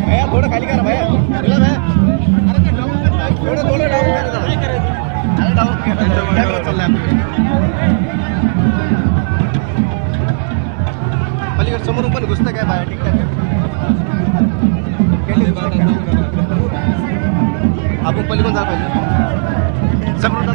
भैया थोडं खाली करा भैया थोडं थोडं डाऊन करा अरे डाऊन कॅमेरा चाललाय पलीकडे समोरून पण घुसतं काय बाहेर ठीक आपण पलीकडून जायला पाहिजे समोरून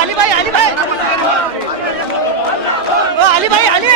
आली भाई आली भाई आली भाई आली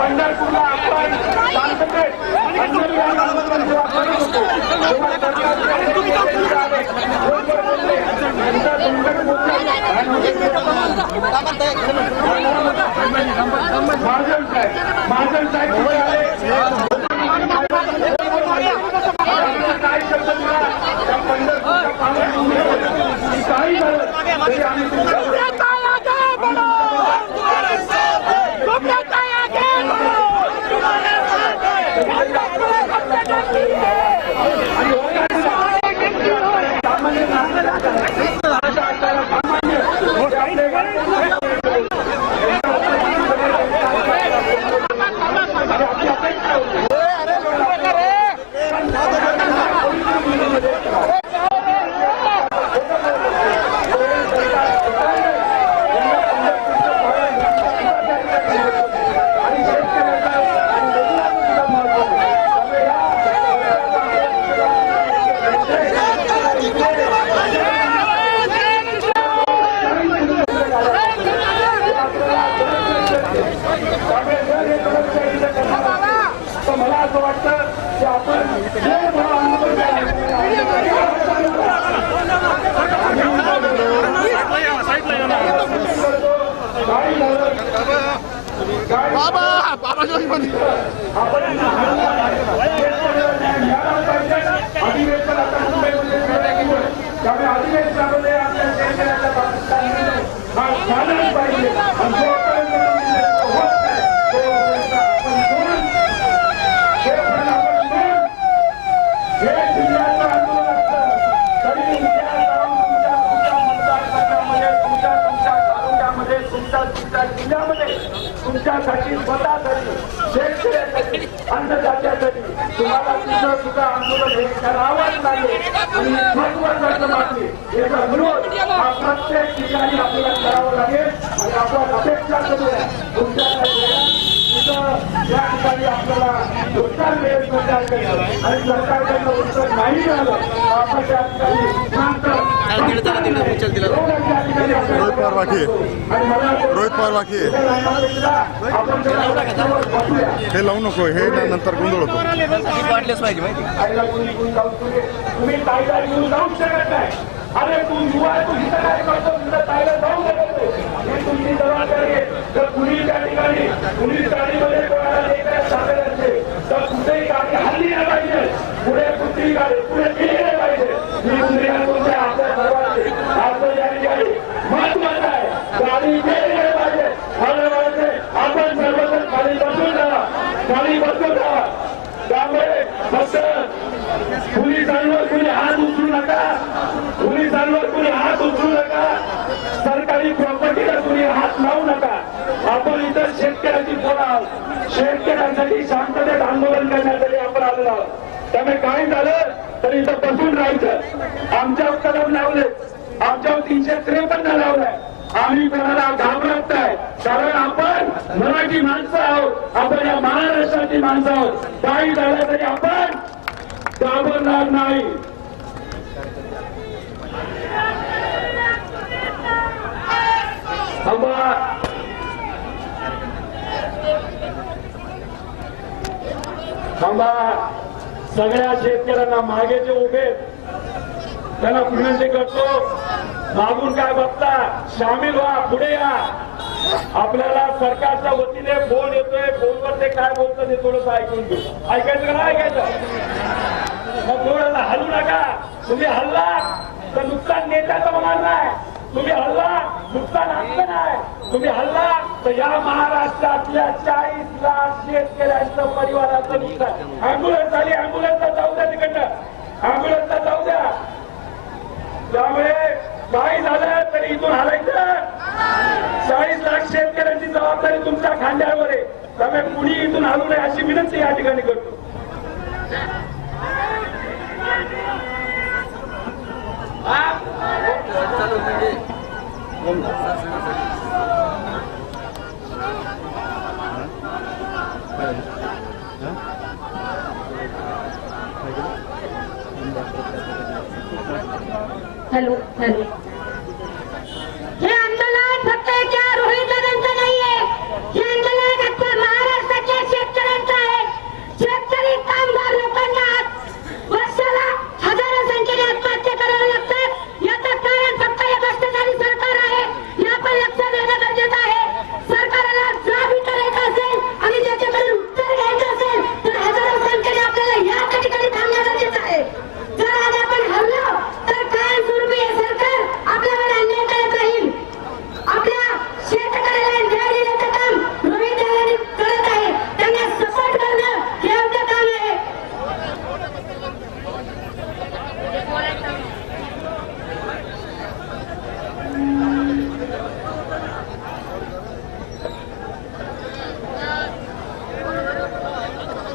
पंढरपूरला आपण शांततेत अंतर्गत जेव्हा करत होतो तेव्हा महाजन साहेब पुढे आले काय शब्द दिला त्या पंढरपूरच्या पाण्यात काही झालं तरी आम्ही मला असं वाटतं की आपण अधिवेशन आता मुंबईमध्ये त्यामुळे अधिवेशनामध्ये आपल्या शेतकऱ्याच्या बाबतीत हा झालाच पाहिजे जिल्ह्यामध्ये तुमच्यासाठी स्वतःसाठी शेतकऱ्यासाठी अन्नदात्यासाठी तुम्हाला तुझं सुद्धा आंदोलन हे करावंच लागेल आणि महत्वाचं बातमी याचा विरोध हा प्रत्येक ठिकाणी आपल्याला करावा लागेल आणि आपण अपेक्षा करूया तुमच्याकडे या ठिकाणी आपल्याला नुकसान मिळेल सरकारकडनं आणि सरकारकडनं उत्तर नाही मिळालं आपण त्या ठिकाणी रोहित पवार वाकी हे लावू नको हे नंतर गोंधळ होतो वाटलेच पाहिजे माहिती तुम्ही ताईला घेऊन जाऊ शकत नाही अरे तू युवा तू इथं काय करतो तुझ्या ताईला जाऊ शकत नाही ही तुमची जबाबदारी आहे जर कुणी त्या ठिकाणी पोलीस गाडीमध्ये कोणाला लेकरं सामील असेल तर कुठेही गाडी हल्ली नाही पाहिजे पुढे कुठली गाडी पुढे गेली नाही पाहिजे ही दुनिया तुमच्या आपल्या सर्वांची आपलं या ठिकाणी महत्वाचं आहे गाडी गेली नाही पाहिजे आपण सर्वजण खाली बसून राहा खाली बसून राहा त्यामुळे फक्त पोलिसांवर कुणी हात उचलू नका पोलिसांवर कुणी हात उचलू नका सरकारी प्रॉपर्टीला कुणी हात लावू नका आपण इतर शेतकऱ्याची पोरं आहोत शेतकऱ्यांसाठी शांततेत आंदोलन करण्यासाठी आपण आलेलो आहोत त्यामुळे काय झालं तर इथं बसून राहायचं आमच्यावर कलम लावले आमच्यावर 353 लावलाय आम्ही कोणाला घाबरत नाही कारण आपण मराठी माणसं आहोत आपण या महाराष्ट्राची माणसं आहोत काही झालं तरी आपण घाबरणार नाही थांबा सगळ्या शेतकऱ्यांना मागे जे उभे त्यांना विनंती करतो मागून काय बघता सामील व्हा पुढे या आपल्याला सरकारच्या वतीने फोन येतोय फोनवर ते काय बोलतं ते थोडंसं ऐकून घेऊ ऐकायचं का नाही ऐकायचं मग थोडं हलू नका तुम्ही हल्ला तर नुकसान नेत्याचं होणार नाही तुम्ही हल्ला नुकसान आमचं नाही तुम्ही हल्ला तर या महाराष्ट्रातल्या 40 लाख शेतकऱ्यांचं परिवाराचं नुकसान अँब्युलन्स आली अँब्युलन्सला जाऊ द्या तिकडनं अँब्युलन्सला जाऊ द्या त्यामुळे काही झालं तरी इथून हलायचं 40 लाख शेतकऱ्यांची जबाबदारी तुमच्या खांद्यावर आहे त्यामुळे कुणी इथून हलू नये अशी विनंती या ठिकाणी करतो हॅलो हॅलो हे आंदोलन फक्त त्या रोहित दादांचं नाहीये हे आंदोलन अख्ख्या महाराष्ट्राच्या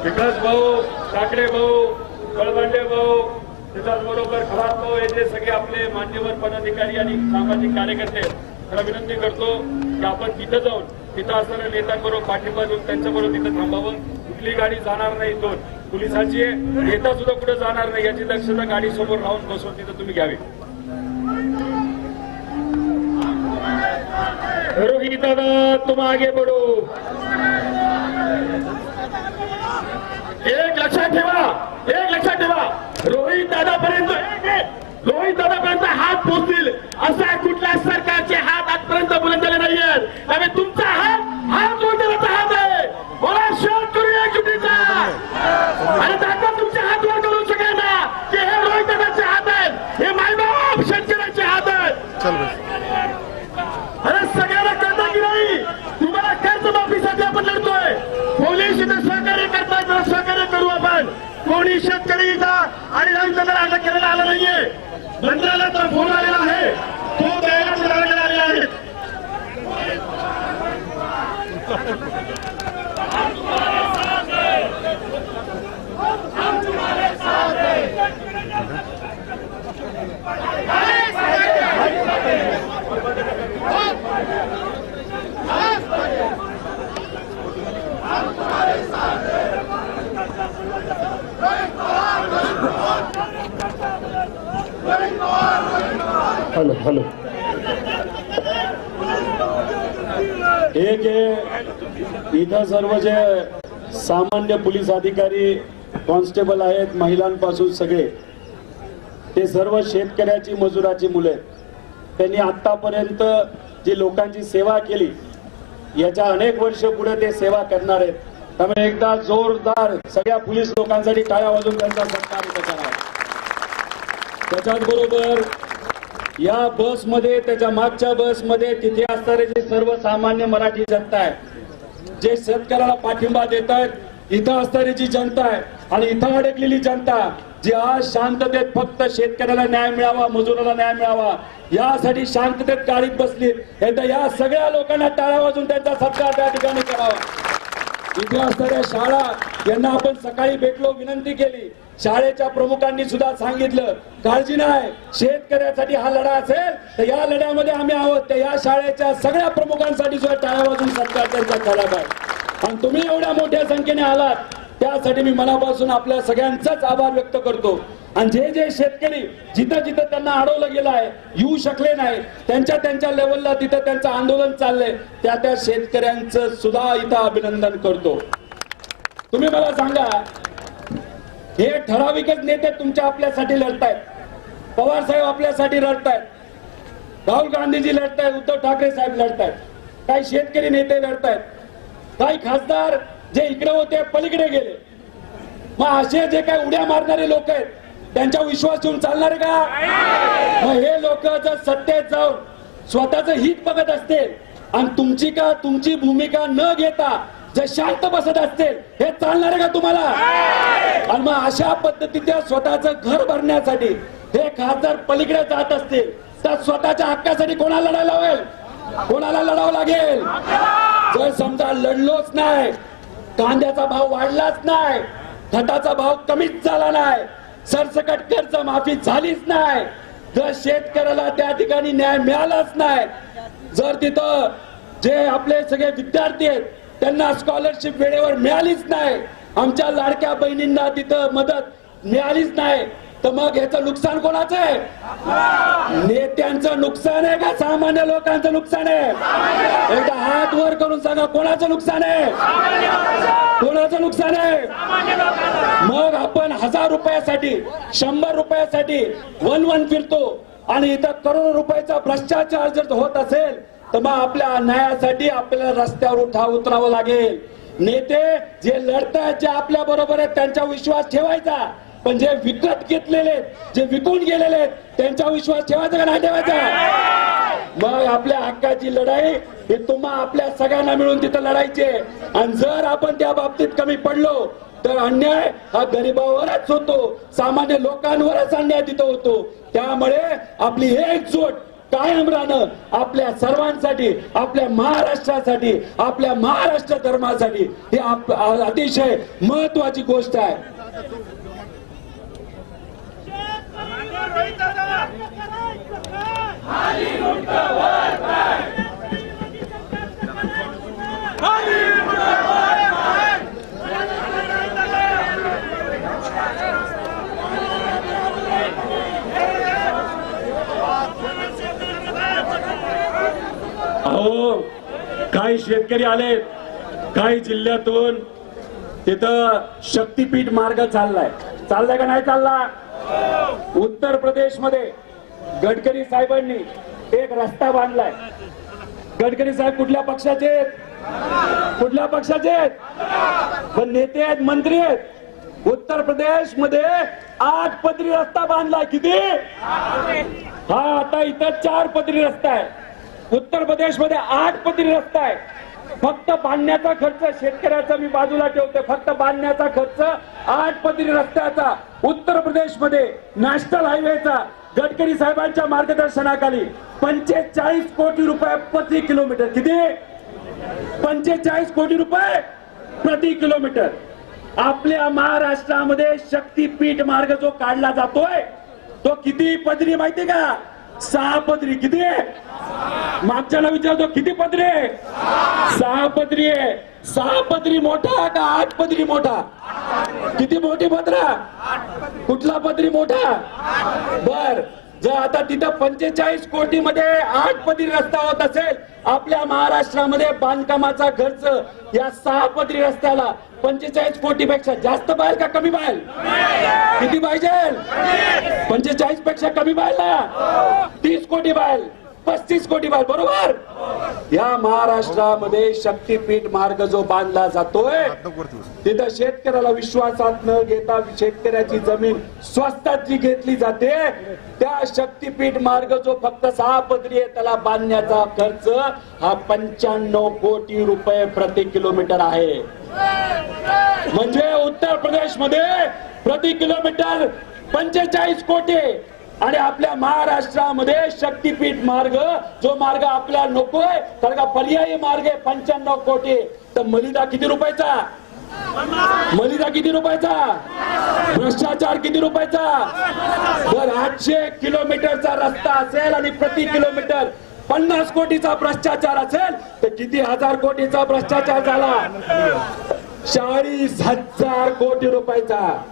विकास भाऊ, ठाकरे भाऊ, कळवंडे भाऊ, त्याच्याचबरोबर खरात भाऊ, हे जे सगळे आपले मान्यवर पदाधिकारी आणि सामाजिक कार्यकर्ते, मला विनंती करतो की आपण तिथं जाऊन तिथं असणाऱ्या नेत्यांबरोबर पाठिंबा देऊन त्यांच्याबरोबर तिथं थांबावं. कुठली गाडी जाणार नाही इथून, पोलिसांची नेता सुद्धा कुठे जाणार नाही याची दक्षता गाडी समोर राहून बसून तिथं तुम्ही घ्यावी. रोहित दादा तुम आगे बढ़ो. एक लक्षात ठेवा रोहित दादापर्यंत हात पोहोचतील असा कुठल्या सरकारचे हात आजपर्यंत बुलंद झाले नाहीयेत. त्यामुळे तुमचा हात जोडलेला हात आहे. मला शोध करूया एकजुटीचा आणि दाखवा तुमचे हात वर करू सगळ्यांना की हे रोहित दादाचे हात आहेत, हे मायबाप शेतकऱ्यांचे हात आहेत. अरे सगळ्यांना कळतं की नाही तुम्हाला कर्जमाफीसाठी आपण लढतोय. पोलीस इथे सहकार्य करतात, जरा सहकार्य करू आपण. कोणी शेतकरी आणि रविंद्रला अटक करायला आला नाहीये. मंत्र्याला फोन आलेला आहे, तो द्यायला पुढाकार आलेला आहे. हॅलो एक इथं सर्व जे सामान्य पोलीस अधिकारी कॉन्स्टेबल आहेत, महिलांपासून सगळे ते सर्व शेतकऱ्याची मजुराची मुले. त्यांनी आतापर्यंत जी लोकांची सेवा केली याच्या अनेक वर्ष पुढे ते सेवा करणार आहेत. त्यामुळे एकदा जोरदार सगळ्या पोलीस लोकांसाठी टाळ्या वाजवून त्यांचा सत्कार करा. त्याच्याच बरोबर या बसमध्ये, त्याच्या मागच्या बसमध्ये तिथे असणारे जे सर्वसामान्य मराठी जनता आहे, जे शेतकऱ्याला पाठिंबा देत आहेत, इथं असणारी जी जनता आहे आणि इथं अडकलेली जनता जी आज शांततेत फक्त शेतकऱ्याला न्याय मिळावा, मजुराला न्याय मिळावा यासाठी शांततेत गाडीत बसली, एकदा या सगळ्या लोकांना टाळ्या वाजून त्यांचा सत्कार त्या ठिकाणी करावा. इथे असणाऱ्या शाळा यांना आपण सकाळी भेटलो, विनंती केली. शाळेच्या प्रमुखांनी सुद्धा सांगितलं काळजी नाही, शेतकऱ्यासाठी हा लढा असेल तर या लढ्यामध्ये आम्ही आहोत. तर या शाळेच्या सगळ्या प्रमुखांसाठी सुद्धा टाळ्या वाजून सत्कार त्यांचा केला पाहिजे. आणि तुम्ही एवढ्या मोठ्या संख्येने आलात त्यासाठी मी मनापासून आपल्या सगळ्यांचाच आभार व्यक्त करतो. आणि जे जे शेतकरी जिथं जिथं त्यांना अडवलं गेलं आहे, येऊ शकले नाही, त्यांच्या लेवलला तिथं त्यांचं आंदोलन चाललंय, त्या शेतकऱ्यांचं सुद्धा इथं अभिनंदन करतो. तुम्ही मला सांगा, हे ठराविकच नेते तुमच्या आपल्यासाठी लढतायत. पवार साहेब आपल्यासाठी लढतायत, राहुल गांधीजी लढतायत, उद्धव ठाकरे साहेब लढतायत, काही शेतकरी नेते लढतायत, काही खासदार जे इकडे होते पलीकडे गेले. मग असे जे काही उड्या मारणारे लोक आहेत त्यांच्यावर विश्वास ठेवून चालणार का? मग हे लोक जर सत्तेत जाऊन स्वतःच हित बघत असतील आणि तुमची भूमिका न घेता जर शांत बसत असतील, हे चालणार आहे का तुम्हाला? आणि मग अशा पद्धतीने स्वतःचं घर भरण्यासाठी हे खासदार पलीकडे जात असतील तर स्वतःच्या हक्कासाठी कोणाला लढायला होईल? कोणाला लढावं लागेल? जर समजा लढलोच नाही, कांद्याचा भाव वाढलाच नाही, खताचा भाव कमीच झाला नाही, सरसकट कर्ज माफी झालीच नाही, जर शेतकऱ्याला त्या ठिकाणी न्याय मिळालाच नाही, जर तिथं जे आपले सगळे विद्यार्थी आहेत त्यांना स्कॉलरशिप वेळेवर मिळालीच नाही, आमच्या लाडक्या बहिणींना तिथं मदत मिळालीच नाही, तर मग याचं नुकसान कोणाचं आहे? नेत्यांचं नुकसान आहे का सामान्य लोकांचं नुकसान आहे? एकदा हात वर करून सांगा, कोणाचं नुकसान आहे? कोणाचं नुकसान आहे? मग आपण 1000 रुपयासाठी 100 रुपयासाठी वन फिरतो आणि इथं करोडो रुपयाचा भ्रष्टाचार जर होत असेल तर मग आपल्या न्यायासाठी आपल्याला रस्त्यावर उतरावं लागेल. नेते जे लढतात, जे आपल्या बरोबर आहेत त्यांच्यावर विश्वास ठेवायचा, पण जे विकत घेतलेले, जे विकून गेलेले आहेत त्यांच्यावर विश्वास ठेवायचा का नाही ठेवायचा? मग आपल्या हक्काची लढाई हे तुम्हा आपल्या सगळ्यांना मिळून तिथं लढायचे. आणि जर आपण त्या बाबतीत कमी पडलो तर अन्याय हा गरिबावरच होतो, सामान्य लोकांवरच अन्याय तिथं होतो. त्यामुळे आपली एकजूट कायम राहणं आपल्या सर्वांसाठी, आपल्या महाराष्ट्रासाठी, आपल्या महाराष्ट्र धर्मासाठी ही अतिशय महत्वाची गोष्ट आहे. अहो, काही शेतकरी आलेत काही जिल्ह्यातून, तिथं शक्तीपीठ मार्ग चाललाय का नाही चालला? उत्तर प्रदेश मध्ये गडकरी साहेबांनी एक रस्ता बांधलाय. गडकरी साहेब कुठल्या पक्षाचे आहेत? कुठल्या पक्षाचे आहेत? पण नेते आहेत, मंत्री आहेत. उत्तर प्रदेश मध्ये 8 पदरी रस्ता बांधलाय. किती? हा, आता इथं 4 पदरी रस्ता आहे. उत्तर प्रदेश मध्ये 8 पदरी रस्ता आहे. फक्त बांधण्याचा खर्च शेतकऱ्याचा मी बाजूला ठेवते, फक्त बांधण्याचा खर्च 8 पदरी रस्त्याचा उत्तर प्रदेश मध्ये नॅशनल हायवेचा गडकरी साहेबांच्या मार्गदर्शनाखाली 45 कोटी रुपये प्रति किलोमीटर. किती? 45 कोटी रुपये प्रति किलोमीटर. आपल्या महाराष्ट्रामध्ये शक्तीपीठ मार्ग जो काढला जातोय तो किती पदरी माहिती का? 6 पदरी. किती? मागच्याला विचारतो किती पदरी आहे? 6 पदरी आहे. 6 पदरी मोठा का 8 पदरी मोठा? किती मोठी पदरा? कुठला पदरी मोठा? बर, जर आता तिथं 45 कोटी मध्ये 8 पदरी रस्ता होत असेल, आपल्या महाराष्ट्रामध्ये बांधकामाचा खर्च या 6 पदरी रस्त्याला 45 कोटी पेक्षा जास्त पाहिजे का कमी पाहिजे? किती पाहिजे? 45 पेक्षा कमी पाहिजे ना? 30 कोटी पाहिजे, 35 कोटी पाहिजे. बरोबर. या महाराष्ट्रामध्ये शक्तीपीठ मार्ग जो बांधला जातोय तिथं शेतकऱ्याला विश्वासात न घेता शेतकऱ्याची जमीन स्वस्तात जी घेतली जाते, त्या शक्तीपीठ मार्ग जो फक्त 6 पदरी आहे त्याला बांधण्याचा खर्च हा 95 कोटी रुपये प्रति किलोमीटर आहे. म्हणजे उत्तर प्रदेश मध्ये प्रति किलोमीटर 45 कोटी आणि आपल्या महाराष्ट्रामध्ये शक्तीपीठ मार्ग जो मार्ग आपल्याला नकोय तर का पर्यायी मार्ग 95 कोटी. तर मलिदा किती रुपयाचा? मलिदा किती रुपयाचा? भ्रष्टाचार किती रुपयाचा? जर 800 किलोमीटरचा रस्ता असेल आणि प्रति किलोमीटर 50 कोटीचा भ्रष्टाचार असेल तर किती हजार कोटीचा भ्रष्टाचार झाला? 40,000 कोटी रुपयाचा.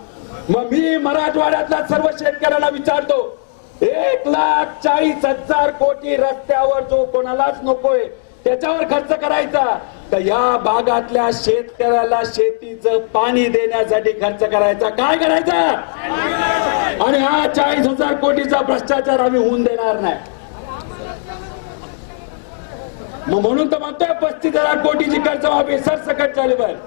मग मी मराठवाड्यातल्या सर्व शेतकऱ्यांना विचारतो, 1,40,000 कोटी रस्त्यावर जो कोणालाच नकोय त्याच्यावर खर्च करायचा तर या भागातल्या शेतकऱ्याला शेतीचं पाणी देण्यासाठी खर्च करायचा. काय करायचा? आणि हा 40,000 कोटीचा भ्रष्टाचार आम्ही होऊन देणार नाही. मग म्हणून तर म्हणतोय 35,000 कोटीची कर्जमाफी सरसकट झाली पाहिजे.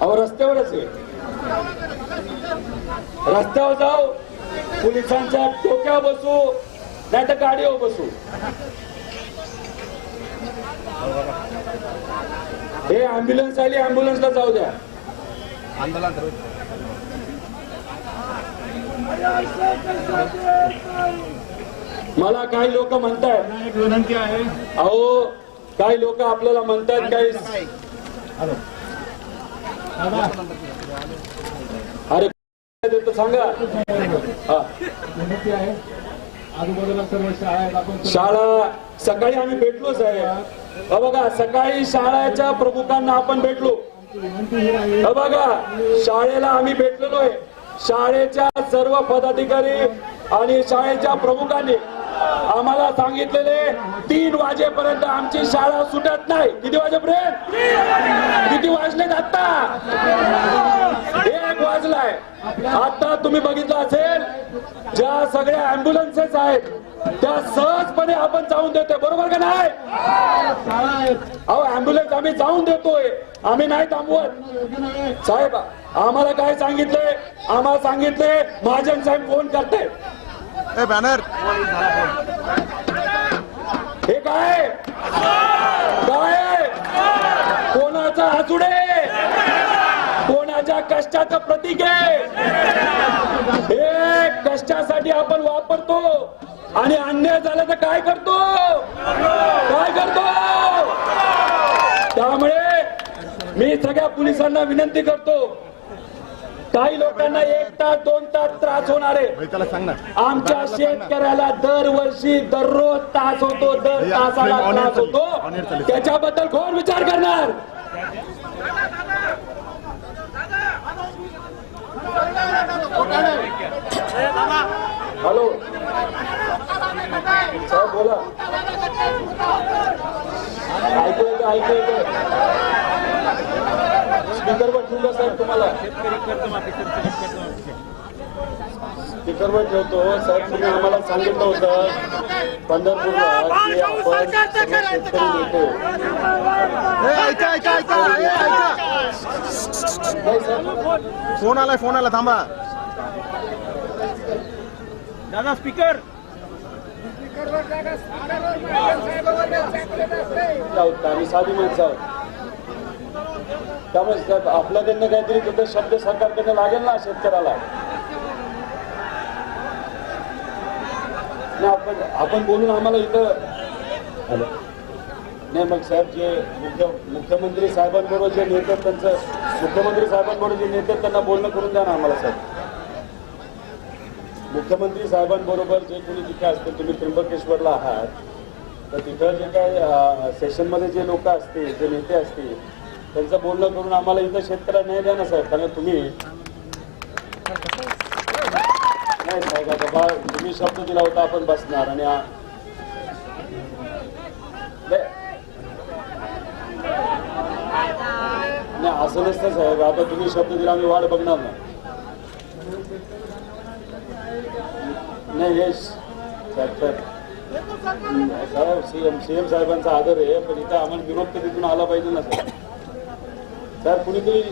अहो, रस्त्यावरच आहे. रस्त्यावर जाऊ, पोलिसांच्या डोक्यावर बसू, नाही तर गाडीवर बसू. हे अँब्युलन्स आली, अँब्युलन्सला जाऊ द्या. मला काही लोक म्हणतात, विनंती आहे. अहो काही लोक आपल्याला म्हणतात काही, अरे सांगा. आजूबाजूला सर्व शाळा शाळा सकाळी आम्ही भेटलो साहेब. बघा, सकाळी शाळेच्या प्रमुखांना आपण भेटलो. बघा, शाळेला आम्ही भेटलेलो आहे. शाळेच्या सर्व पदाधिकारी आणि शाळेच्या प्रमुखांनी आम्हाला सांगितलेले 3 वाजेपर्यंत आमची शाळा सुटत नाही. किती वाजेपर्यंत? किती वाजलेत आता? 1 वाजलाय. आता तुम्ही बघितलं असेल ज्या सगळ्या अँब्युलन्सेस आहेत त्या सहजपणे आपण जाऊन देतोय. बरोबर का नाही? अहो, अँब्युलन्स आम्ही जाऊन देतोय, आम्ही नाही थांबवत. साहेब आम्हाला काय सांगितलंय? आम्हाला सांगितलंय महाजन साहेब फोन करतायत. बॅनर हे काय काय कोणाचा हसुडे? कोणा माझ्या कष्टाचं प्रतीक आहे. हे कष्टासाठी आपण वापरतो आणि अन्याय झाला तर काय करतो? त्यामुळे मी सगळ्या पोलिसांना विनंती करतो, काही लोकांना 1 तास 2 तास त्रास होणार आहे. त्याला सांग ना. आमच्या शेतकऱ्याला दरवर्षी दररोज त्रास होतो, दर तासाला त्रास होतो. त्याच्याबद्दल कोण विचार करणार? हॅलो साहेब बोला. ऐकू येतं स्पीकरवर ठेवलं साहेब, तुम्हाला स्पीकरवर ठेवतो साहेब. तुम्ही आम्हाला सांगितलं होतं पंढरपूरला की आपण शेतकरी नेतो. नाही साहेब, फोन आला थांबा. दादा स्पीकर आम्ही साधी माणसं आहोत. त्यामुळे साहेब आपल्याकडनं काहीतरी तिथं शब्द सरकारकडनं लागेल ना शेतकऱ्याला. आपण बोलून आम्हाला इथं नाही. मग साहेब जे मुख्यमंत्री साहेबांबरोबर जे नेते त्यांचं मुख्यमंत्री साहेबांबरोबर जे नेते त्यांना बोलणं करून द्या ना आम्हाला साहेब. मुख्यमंत्री साहेबांबरोबर जे कोणी तिथे असते, तुम्ही त्र्यंबकेश्वरला आहात तर तिथं जे काय सेशनमध्ये जे लोक असतील, जे नेते असतील, त्यांचं बोलणं करून आम्हाला इथं शेतकऱ्यांना नाही द्या ना साहेब. कारण तुम्ही नाही साहेब, आता तुम्ही शब्द दिला होता आपण बसणार आणि नाही असं नसतं साहेब. आता तुम्ही शब्द दिला आम्ही वाट बघणार नाही. यश साहेब सीएम साहेबांचा आदर आहे, पण इथं आम्हाला विरोध कधीतून आला पाहिजे ना साहेब. साहेब कुणीतरी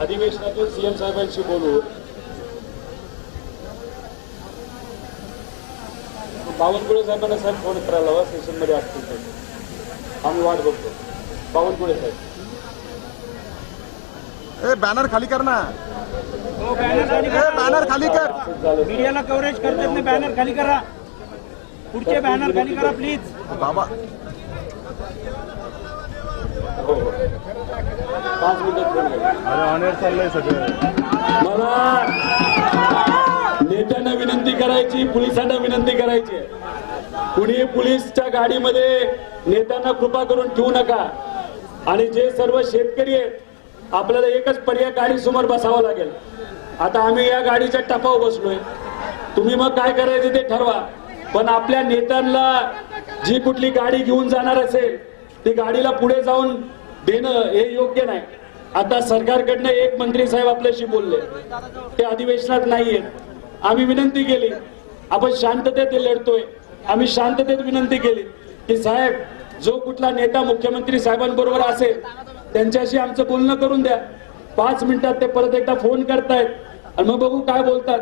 अधिवेशनातून सीएम साहेबांशी बोलू. बावनकुळे साहेबांना साहेब फोन करायला हवा, सेशन मध्ये असतील तर आम्ही वाट बघतो. बावनकुळे साहेब बॅनर खाली कर ना. बॅनर खाली कर. मीडियाला कव्हरेज करतात ना, बॅनर खाली करा. पुढचे बॅनर खाली करा प्लीज. बाबा हो 5 मिनिटात फोन करा. ऑनर चाललंय सगळं. मला नेत्यांना विनंती करायची, पोलिसांना विनंती करायची, कुणी पोलीसच्या गाडीमध्ये नेत्यांना कृपा करून ठेवू नका. आणि जे सर्व शेतकरी आहेत आपल्याला एकच पर्याय, गाडी समोर बसावं लागेल. आता आम्ही या गाडीच्या टपावर बसलोय, तुम्ही मग काय करायचं ते ठरवा. पण आपल्या नेत्यांना जी कुठली गाडी घेऊन जाणार असेल ती गाडीला पुढे जाऊन देणं हे योग्य नाही. आता सरकारकडनं एक मंत्री साहेब आपल्याशी बोलले, ते अधिवेशनात नाहीयेत. आम्ही विनंती केली, आपण शांततेत लढतोय, आम्ही शांततेत विनंती केली की साहेब जो कुठला नेता मुख्यमंत्री साहेबांबरोबर असेल त्यांच्याशी आमचं बोलणं करून द्या. 5 मिनिटात ते परत एकदा फोन करतायत आणि मग बघू काय बोलतात.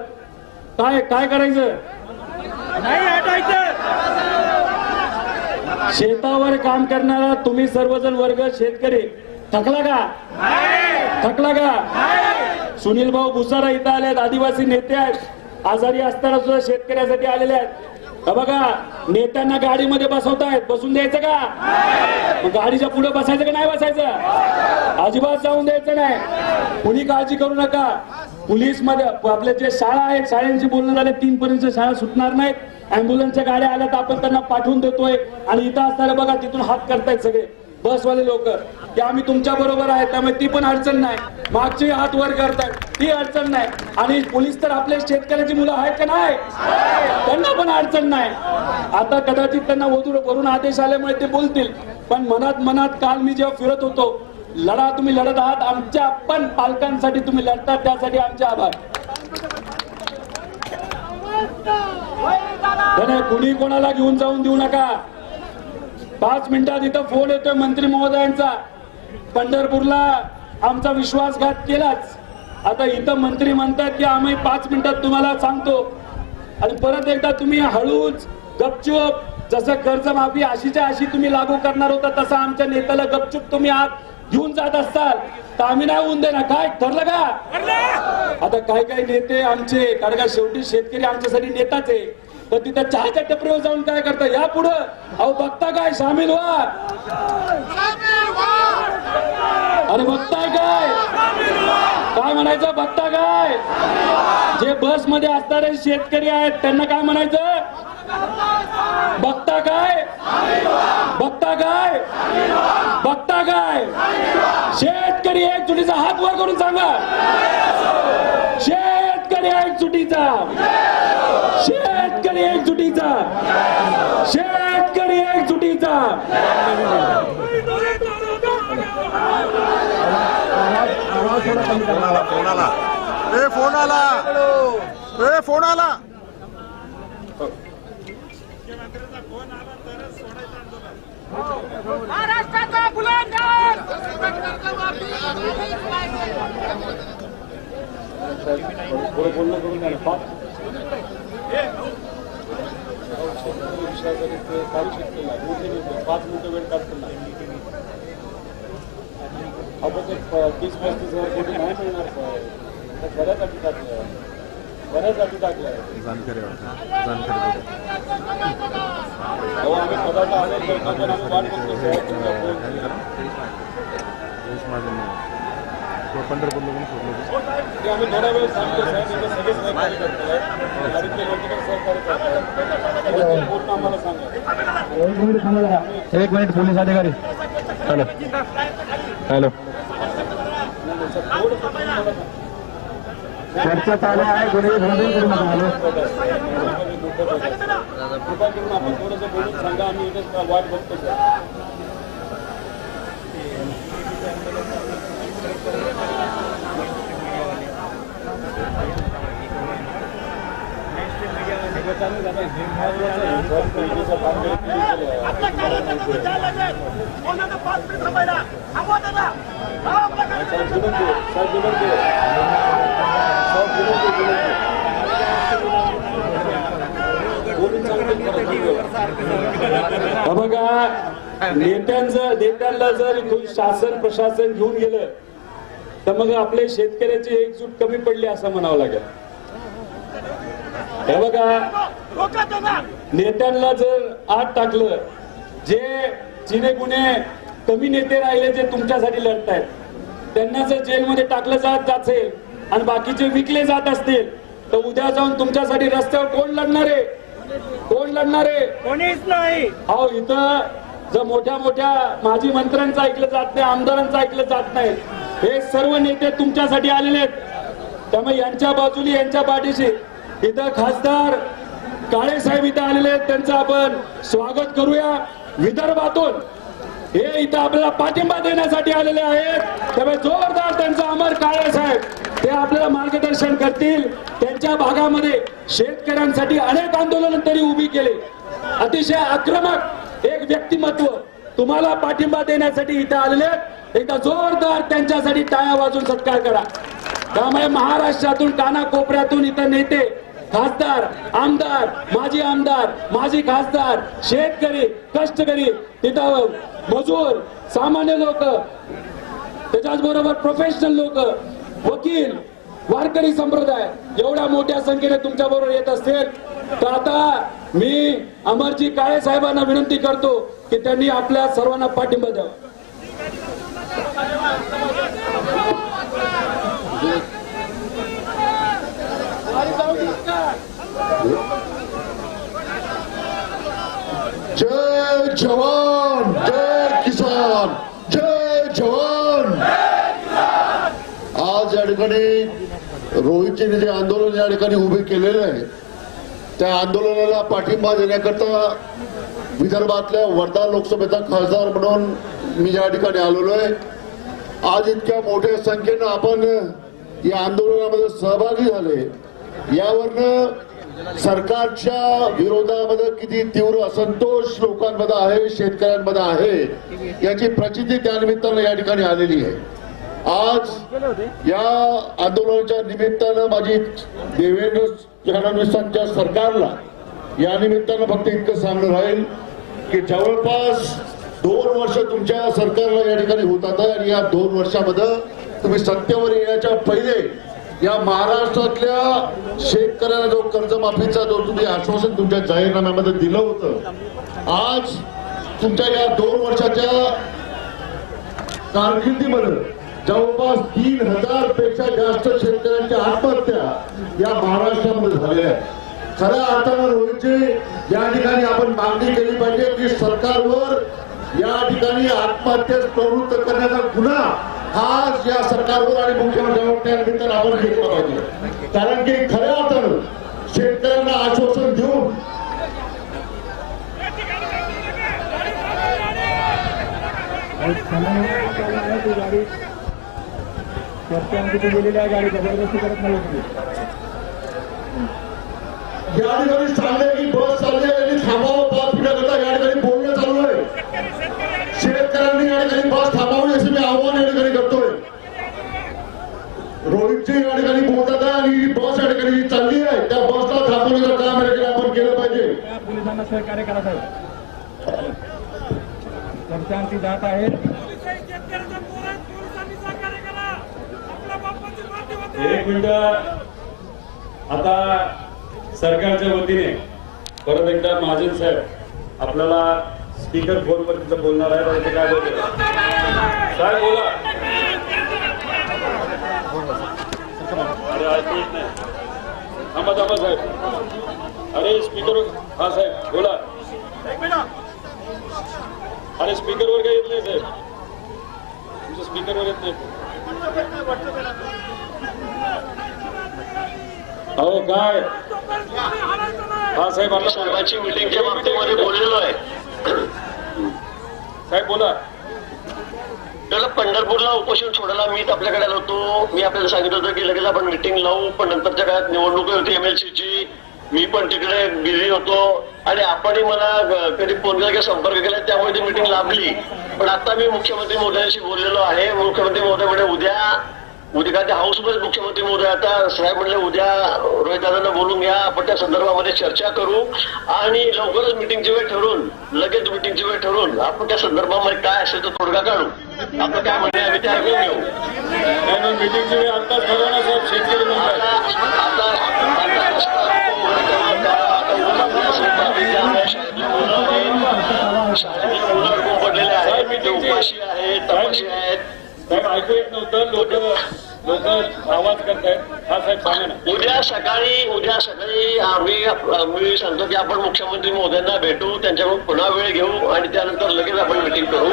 काय करायचं. नाही हटायचं. शेतावर काम करणारा तुम्ही सर्वजण वर्ग शेतकरी थकला का? सुनील भाऊ भुसारा इथं आलेत, आदिवासी नेते आहेत, आजारी असताना सुद्धा शेतकऱ्यासाठी आलेले आहेत. बघा नेत्यांना गाडीमध्ये बसवतायत, बसून द्यायचं का? मग गाडीच्या पुढे बसायचं का नाही बसायचं? अजिबात जाऊन द्यायचं नाही. कुणी काळजी करू नका. पोलीस मध्ये आपले जे शाळा आहेत, शाळांची बोलणं झाले 3 पर्यंत शाळा सुटणार नाहीत. अँब्युलन्सच्या गाड्या आल्या तर आपण त्यांना पाठवून देतोय. आणि इथं असताना बघा तिथून हात करतायत सगळे बसवाले लोक की आम्ही तुमच्या बरोबर आहे, त्यामुळे ती पण अडचण नाही. मागचे हात वर करतात, ती अडचण नाही. आणि पोलीस तर आपल्या शेतकऱ्याची मुलं आहेत का नाही, त्यांना पण अडचण नाही. आता कदाचित त्यांना वरून आदेश आल्यामुळे ते बोलतील, पण मनात काल मी जेव्हा फिरत होतो, लढा तुम्ही लढत आहात, आमच्या पण पालकांसाठी तुम्ही लढतात, त्यासाठी आमचे आभार. कुणी कोणाला घेऊन जाऊन देऊ नका. 5 मिनिटात इथं फोन येतोय मंत्री महोदयांचा, पंढरपूरला आमचा विश्वासघात केलाच. आता इथं मंत्री म्हणतात की आम्ही 5 मिनिटात तुम्हाला सांगतो, आणि परत एकदा तुम्ही हळूच गपचूप जसं कर्जमाफी अशीच्या अशी तुम्ही लागू करणार होता तसं आमच्या नेत्याला गपचूप तुम्ही आहात. घेऊन जात असताल तर आम्ही नाही होऊन देणार. काय ठरलं का? आता काही काही नेते आमचे, कारण का शेवटी शेतकरी आमच्यासाठी नेताच आहे, पण तिथं चहाच्या टपरीवर जाऊन काय करता या पुढं? अहो बघता काय? सामील व्हा. अरे बघताय काय? काय म्हणायचं? बघता काय? जे बस मध्ये असणारे शेतकरी आहेत त्यांना काय म्हणायचं? बघता काय? बघता काय? बघता काय? शेतकरी एकजुटीचा हात वर करून सांगा. शेतकरी एकजुटीचा, शेतकरी एकजुटीचा, शेतकरी एकजुटीचा. फोन आला. फोन आला. महाराष्ट्राचा बुलंदाज बोलणं करून घ्या. 5 मिनिटं वेळ काढतो. आपण 30-35 हजार कोटी नाही मिळणार. बऱ्यासाठी टाकलं, बऱ्यासाठी टाकलंय. आम्ही पदार्थ अनेक लोकांवर आम्ही वाट बघतो. पंढरपूर लोक सोडलं आम्ही थोडा वेळ सांगतो साहेब, सगळे सहकार्य करतोय. गाडीतले लोक सहकार्य करतात. पूर्ण आम्हाला सांगा. एक मिनिट पोलीस अधिकारी. हॅलो हॅलो, चर्चा चालू आहे. गुन्हे नोंदणी करू नका. हॅलो, कृपा करून आपण थोडंसं बोलून सांगा. आम्ही इथे वाट बघतो सर. बघा, नेत्यांना जर इथून शासन प्रशासन घेऊन गेलं तर मग आपले शेतकऱ्याची एकजूट कमी पडली असं म्हणावं लागेल. हे बघा, नेत्यांना जर आत टाकलं, जे चिने गुन्हे कमी नेते राहिले जे तुमच्यासाठी लढतायत त्यांना जर जेलमध्ये टाकलं जात असेल आणि बाकीचे विकले जात असतील तर उद्या जाऊन तुमच्यासाठी रस्त्यावर कोण लढणार आहे? कोण लढणार आहे? कोणीच नाही. अहो, इथं जर मोठ्या मोठ्या माजी मंत्र्यांचं ऐकलं जात नाही, आमदारांचं ऐकलं जात नाही. हे सर्व नेते तुमच्यासाठी आलेले आहेत. त्यामुळे यांच्या बाजूने, यांच्या पाठीशी इथं खासदार काळे साहेब इथं आलेले आहेत. त्यांचं आपण स्वागत करूया. विदर्भातून हे इथं आपल्याला पाठिंबा देण्यासाठी आलेले आहेत. त्यामुळे जोरदार त्यांचं अमर काळे साहेब ते आपल्याला मार्गदर्शन करतील. त्यांच्या भागामध्ये शेतकऱ्यांसाठी अनेक आंदोलन तरी उभी केले. अतिशय आक्रमक एक व्यक्तिमत्व तुम्हाला पाठिंबा देण्यासाठी इथं आलेले आहेत. एकदा जोरदार त्यांच्यासाठी टाळ्या वाजून सत्कार करा. त्यामुळे महाराष्ट्रातून कानाकोपऱ्यातून इथं नेते, खासदार, आमदार, माजी खासदार, शेतकरी, कष्टकरी, तिथं मजूर, सामान्य लोक, त्याच्याचबरोबर प्रोफेशनल लोक, वकील, वारकरी संप्रदाय एवढ्या मोठ्या संख्येने तुमच्या बरोबर येत असतील तर आता मी अमरजी काळे साहेबांना विनंती करतो की त्यांनी आपल्या सर्वांना पाठिंबा द्यावा. जय जवान, जय किसान, जय जवान. आज या ठिकाणी रोहितजीने जे आंदोलन या ठिकाणी उभे केलेले आहे त्या आंदोलनाला पाठिंबा देण्याकरता विदर्भातल्या वर्धा लोकसभेचा खासदार म्हणून मी या ठिकाणी आलेलो आहे. आज इतक्या मोठ्या संख्येनं आपण या आंदोलनामध्ये सहभागी झाले. यावरनं सरकारच्या विरोधामध्ये किती तीव्र असंतोष लोकांमध्ये आहे, शेतकऱ्यांमध्ये आहे याची प्रचिती त्यानिमित्तानं या ठिकाणी आलेली आहे. आज या आंदोलनाच्या निमित्तानं माझी देवेंद्र फडणवीसांच्या सरकारला या निमित्तानं फक्त इतकं सांगणं राहील की जवळपास 2 वर्ष तुमच्या सरकारला या ठिकाणी होतात आणि या 2 वर्षामध्ये तुम्ही सत्तेवर येण्याच्या पहिले या महाराष्ट्रातल्या शेतकऱ्यांना जो कर्जमाफीचा जो तुम्ही आश्वासन तुमच्या जाहीरनाम्यामध्ये दिलं होतं, आज तुमच्या या 2 वर्षाच्या कारकिर्दीमध्ये जवळपास 3000 पेक्षा जास्त शेतकऱ्यांच्या आत्महत्या या महाराष्ट्रामध्ये झालेल्या आहेत. खऱ्या अर्थानं रोहितजी, या ठिकाणी आपण मागणी केली पाहिजे की सरकारवर या ठिकाणी आत्महत्येस प्रवृत्त करण्याचा गुन्हा हा या सरकारवर आणि मुख्यमंत्र्यांवर त्या निमित्तानं आपण घेतला पाहिजे. कारण की खऱ्या अर्थानं शेतकऱ्यांना आश्वासन देऊन गाडी जबरदस्ती करत नाही होती. या ठिकाणी सांगले की बस चालली आहे आणि थांबावं 5 मिनिटाकरता या ठिकाणी बोलणं चालू आहे. शेतकऱ्यांनी या ठिकाणी बस थांबावी असं मी आव्हान या ठिकाणी करतोय. रोहितजी या ठिकाणी बोलतात आहे आणि बस या ठिकाणी जी चालली आहे त्या बसला थांबवण्याचं काम या ठिकाणी आपण केलं पाहिजे. पोलिसांना सहकार्य करा साहेब. चर्चांची जात आहे. एक मिनिट, आता सरकारच्या वतीने परत एकदा महाजन साहेब आपल्याला स्पीकर फोनवर तिथं बोलणार आहे. तर काय बोलते साहेब, बोला. अरे ऐकू येत नाही. थांबा साहेब. अरे स्पीकर, हा साहेब बोला. अरे स्पीकरवर काही येत नाही साहेब, तुमच्या स्पीकरवर येत नाही. हो काय, हा साहेब आपल्या सर्वांची मीटिंगच्या बाबतीमध्ये बोललेलो आहे. साहेब बोला. त्याला पंढरपूरला उपोषण सोडायला मीच आपल्याकडे आलो होतो. मी आपल्याला सांगितलं होतं की लगेच आपण मीटिंग लावू, पण नंतरच्या काळात निवडणूक होती MLCची. मी पण तिकडे बिझी होतो आणि आपणही मला कधी फोन केला किंवा संपर्क केला, त्यामुळे ती मीटिंग लाभली. पण आता मी मुख्यमंत्री महोदयांशी बोललेलो आहे. मुख्यमंत्री महोदय म्हणजे उद्या काय हाऊसमध्ये मुख्यमंत्री महोदय आता साहेब म्हणले उद्या रोहितदादांना बोलून घ्या, आपण त्या संदर्भामध्ये चर्चा करू आणि लवकरच मिटिंगची वेळ ठरवून लगेच मिटिंगची वेळ ठरवून आपण त्या संदर्भामध्ये काय असेल तो तोडगा काढू. आपण काय म्हणणे आम्ही ते ऐकून घेऊ. मिटिंगची वेळ आत्ताच ठरवणार साहेब. शेतकरी शाळेतली मुलं अडकून पडलेले आहेत, ते उपाशी आहेत, तपाशी आहेत. साहेब ऐकू येत नव्हतं, लोक आवाज करतायत. हा साहेब सांगा ना. उद्या सकाळी आम्ही सांगतो की आपण मुख्यमंत्री महोदयांना भेटू, त्यांच्याकडून पुन्हा वेळ घेऊ आणि त्यानंतर लगेच आपण मिटिंग करू.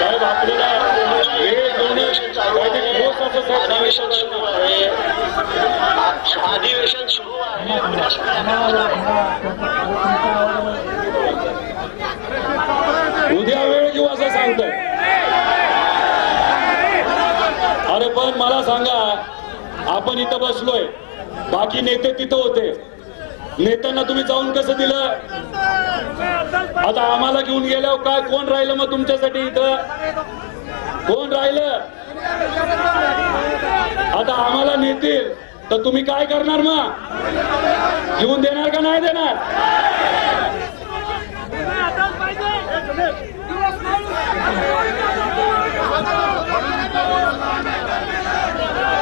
साहेब आपल्याला अधिवेशन सुरू आहे. अधिवेशन सुरू आहे. उद्या वेळ घेऊ असं सांगतोय. अरे पण मला सांगा, आपण इथं बसलोय, बाकी नेते तिथं होते. नेत्यांना तुम्ही जाऊन कसं दिलं? आता आम्हाला घेऊन गेल्यावर काय कोण राहिलं मग तुमच्यासाठी इथं? कोण राहिलं? आता आम्हाला नेतील तर तुम्ही काय करणार? मग घेऊन देणार का नाही देणार?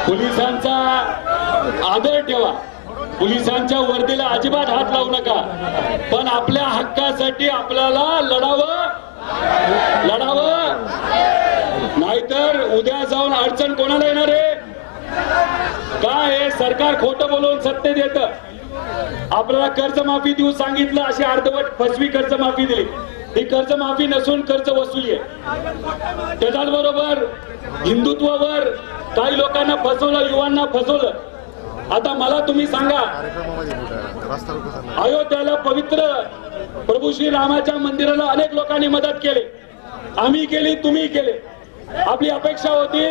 पोलिसांचा आदर ठेवा, पोलिसांच्या वर्दीला अजिबात हात लावू नका, पण आपल्या हक्कासाठी आपल्याला लढावं. नाहीतर उद्या जाऊन अडचण कोणाला येणार आहे? काय हे सरकार खोटं बोलून सत्तेत येतं. आपल्याला कर्जमाफी देऊ सांगितलं, अशी अर्धवट फसवी कर्जमाफी दिली. ही कर्जमाफी नसून कर्ज वसुली आहे. त्याच्याबरोबर हिंदुत्वावर काही लोकांना फसवलं, युवांना फसवलं. आता मला तुम्ही सांगा, अयोध्याला पवित्र प्रभू श्री रामाच्या मंदिराला अनेक लोकांनी मदत केली. आम्ही केली, तुम्ही केले. आपली अपेक्षा होती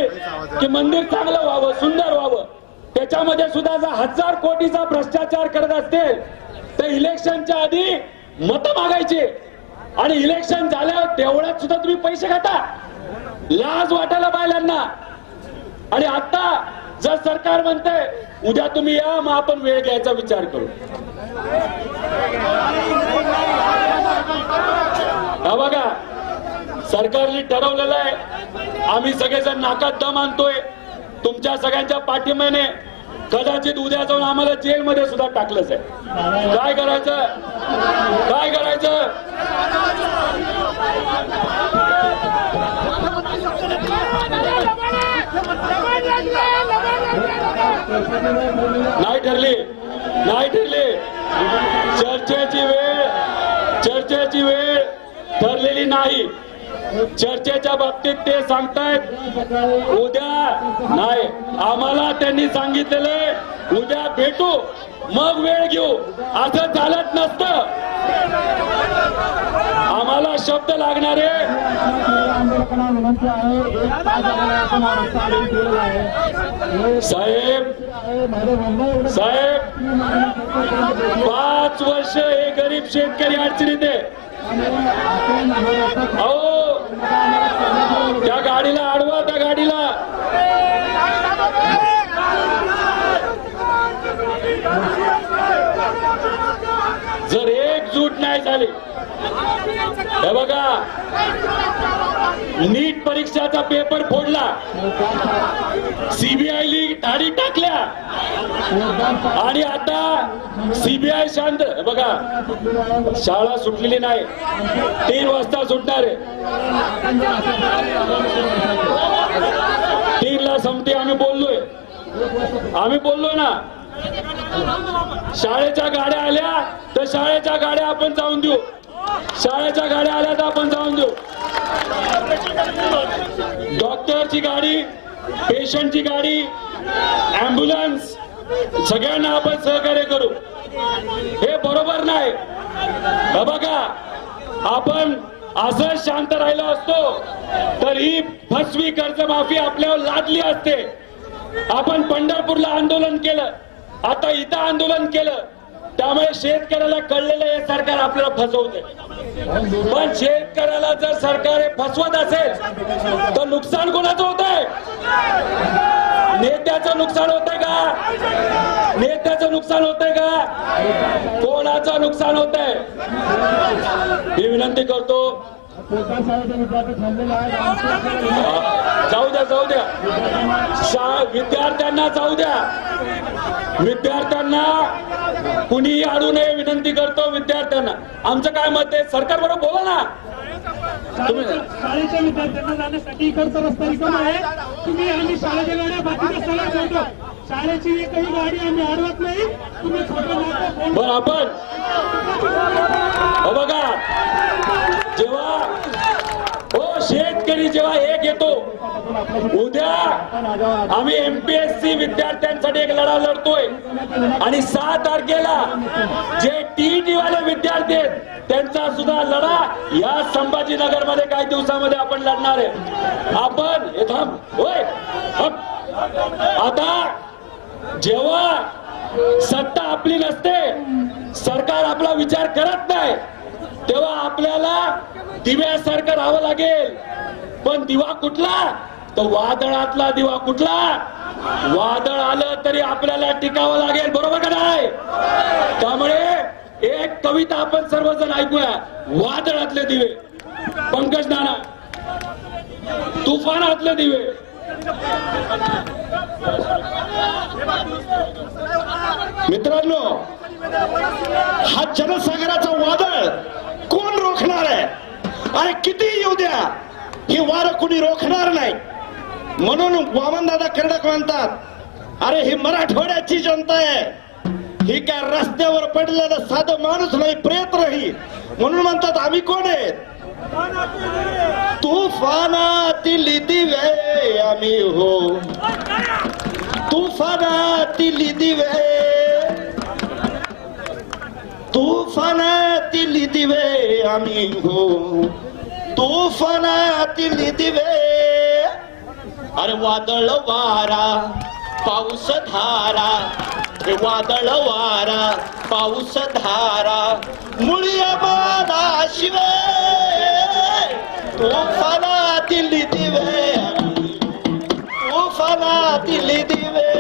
की मंदिर चांगलं व्हावं, सुंदर व्हावं. त्याच्यामध्ये सुद्धा जर 1000 कोटीचा भ्रष्टाचार करत असतील तर इलेक्शनच्या आधी मतं मागायचे आणि इलेक्शन झाल्यावर तेवढ्यात सुद्धा तुम्ही पैसे खाता. लाज वाटायला पाहिल्यांना. आणि आता जर सरकार म्हणतंय उद्या तुम्ही या, मग आपण वेळ घ्यायचा विचार करू. हा बघा, सरकारने ठरवलेलं आहे, आम्ही सगळेजण नाकात दम आणतोय तुमच्या सगळ्यांच्या पाठिंब्याने. कदाचित उद्या जाऊन आम्हाला जेलमध्ये सुद्धा टाकलंच आहे. काय करायचं, काय करायचं? नाही ठरली, नाही ठरली. चर्चेची वेळ ठरलेली नाही. चर्चेच्या बाबतीत ते सांगतायत उद्या नाही. आम्हाला त्यांनी सांगितलेलं उद्या भेटू मग वेळ घेऊ, असं चालत नसतं. आम्हाला शब्द लागणारे. साहेब साहेब 5 वर्ष हे गरीब शेतकरी अडचणीत आहे. अहो त्या गाडीला अडवा, त्या गाडीला. जर एकजूट नाही झाली, हे बघा, नीट परीक्षाचा पेपर फोडला, सीबीआयने धाडी टाकल्या आणि आता सीबीआय शांत. बघा, शाळा सुटलेली नाही, 3 वाजता सुटणार आहे. 3ला संपते. आम्ही बोललोय ना. शाळेच्या गाड्या आल्या तर शाळेच्या गाड्या आपण जाऊन देऊ. शाळेच्या गाड्या आल्या तर आपण जाऊन देऊ. डॉक्टरची गाडी, पेशंटची गाडी, ऍम्ब्युलन्स, सगळ्यांना आपण सहकार्य करू. हे बरोबर नाही. बघा, आपण असं शांत राहिलो असतो तर ही फसवी कर्जमाफी आपल्यावर लादली असते. आपण पंढरपूरला आंदोलन केलं, आता इथं आंदोलन केलं, त्यामुळे शेतकऱ्याला कळलेलं हे सरकार आपल्याला फसवते. पण शेतकऱ्याला जर सरकार हे फसवत असेल तर नुकसान कोणाचं होत आहे? नेत्याचं नुकसान होतंय का? नेत्याचं नुकसान होतंय का? कोणाचं नुकसान होतंय? मी विनंती करतो, जाऊ द्या. विद्यार्थ्यांना जाऊ द्या. विद्यार्थ्यांना कुणीही अडू नये विनंती करतो. विद्यार्थ्यांना आमचं काय मत आहे? सरकार बरोबर बोला ना. शाळेच्या विद्यार्थ्यांना जाण्यासाठी इकडचा रस्ता रिकामा आहे. तुम्ही आम्ही शाळेच्या गाड्या बाकीच्या स्थळात ठेवतो. शाळेची एकही गाडी आम्ही अडवत नाही. तुम्ही पण आपण बघा, जेव्हा शेतकरी जेव्हा एक येतो, उद्या आम्ही एमपीएससी विद्यार्थ्यांसाठी एक लढा लढतोय आणि 6 तारखेला जे टीईटी वाले विद्यार्थी आहेत त्यांचा सुद्धा लढा या संभाजीनगर मध्ये काही दिवसामध्ये आपण लढणार आहे. आपण आता जेव्हा सत्ता आपली नसते, सरकार आपला विचार करत नाही, तेव्हा आपल्याला दिव्यासारखं राहावं लागेल. पण दिवा कुठला? तर वादळातला दिवा कुठला? वादळ आलं तरी आपल्याला टिकावं लागेल, बरोबर का नाही? त्यामुळे एक कविता आपण सर्वजण ऐकूया. वादळातले दिवे, पंकज नाना. तुफानातले दिवे. मित्रांनो, हा जनसागराचा वादळ कोण रोखणार आहे? अरे किती येऊ द्या, ही वारं कुणी रोखणार नाही. म्हणून वामनदादा कर्डक म्हणतात, अरे ही मराठवाड्याची जनता आहे, ही काय रस्त्यावर पडलेलं साधं माणूस नाही, प्रेत नाही. म्हणून म्हणतात आम्ही कोण आहेत? तुफानातील दिवे आम्ही हो, तुफानातील दिवे, तुफानातील दिवे आम्ही हो, तुफानातील दिवे. अरे वादळ वारा पाऊस धारा, वादळ वारा पाऊस धारा, मुळी बाधा शिवे, तुफानातील दिवे, तुफानातील दिवे,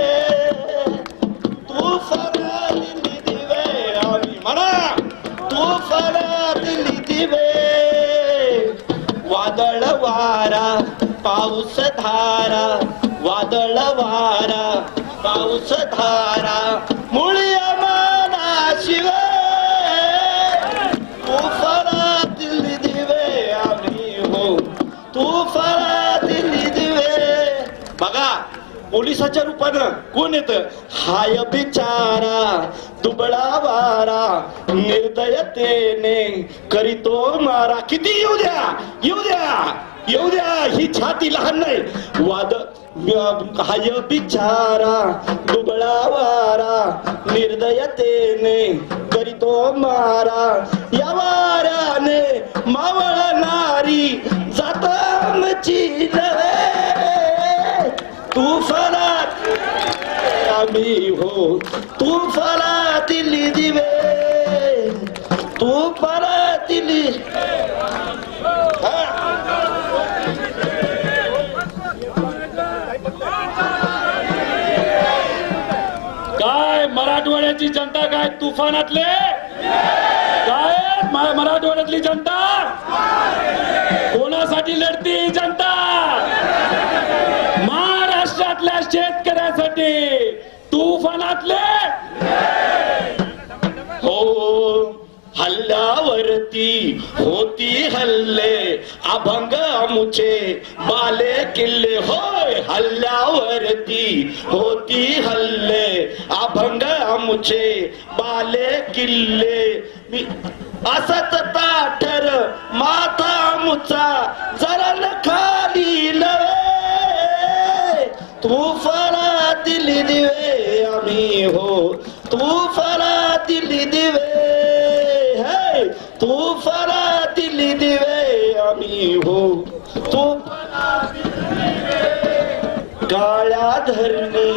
तुफानातील दिवे आम्ही म्हणा, तुफानातील दिवे वादळ वारा पाऊस धारा, वादळ वारा पाऊस धारा, मुळी आम्हाला शिवे तू फळातील दिवे आम्ही हो, तू फळातील दिवे. बघा पोलिसाच्या रूपानं कोण येत, हाय बिचारा दुबळा वारा, निर्दयतेने करीतो मारा. किती येऊ द्या येऊ द्या येऊ द्या, ही छाती लहान नाही. वाद हाय बिचारा दुबळा वारा, निर्दयतेने करीतो मारा, या वाऱ्याने मावळणारी जात आमची नव्हे. तू फळात आम्ही हो, तू फळातील दिवे, तू फळातील. काय मराठवाड्याची जनता काय तुफानातले काय मराठवाड्यातली जनता कोणासाठी लढती ही जनता? महाराष्ट्रातल्या शेतकऱ्यासाठी तुफानातले हो. हल्ल्यावरती होती हल्ले अभंग आमुचे बाले किल्ले होय, हल्ल्यावरती होती हल्ले अभंग आमुचे बाले किल्ले. असत ताठर माथा आमुचा जरा खाली नव्हे. तू फळातील दिवे आम्ही हो, तू फळातील दिवे, तू फळातील दिवे आम्ही हो, तू काळ्या धरणी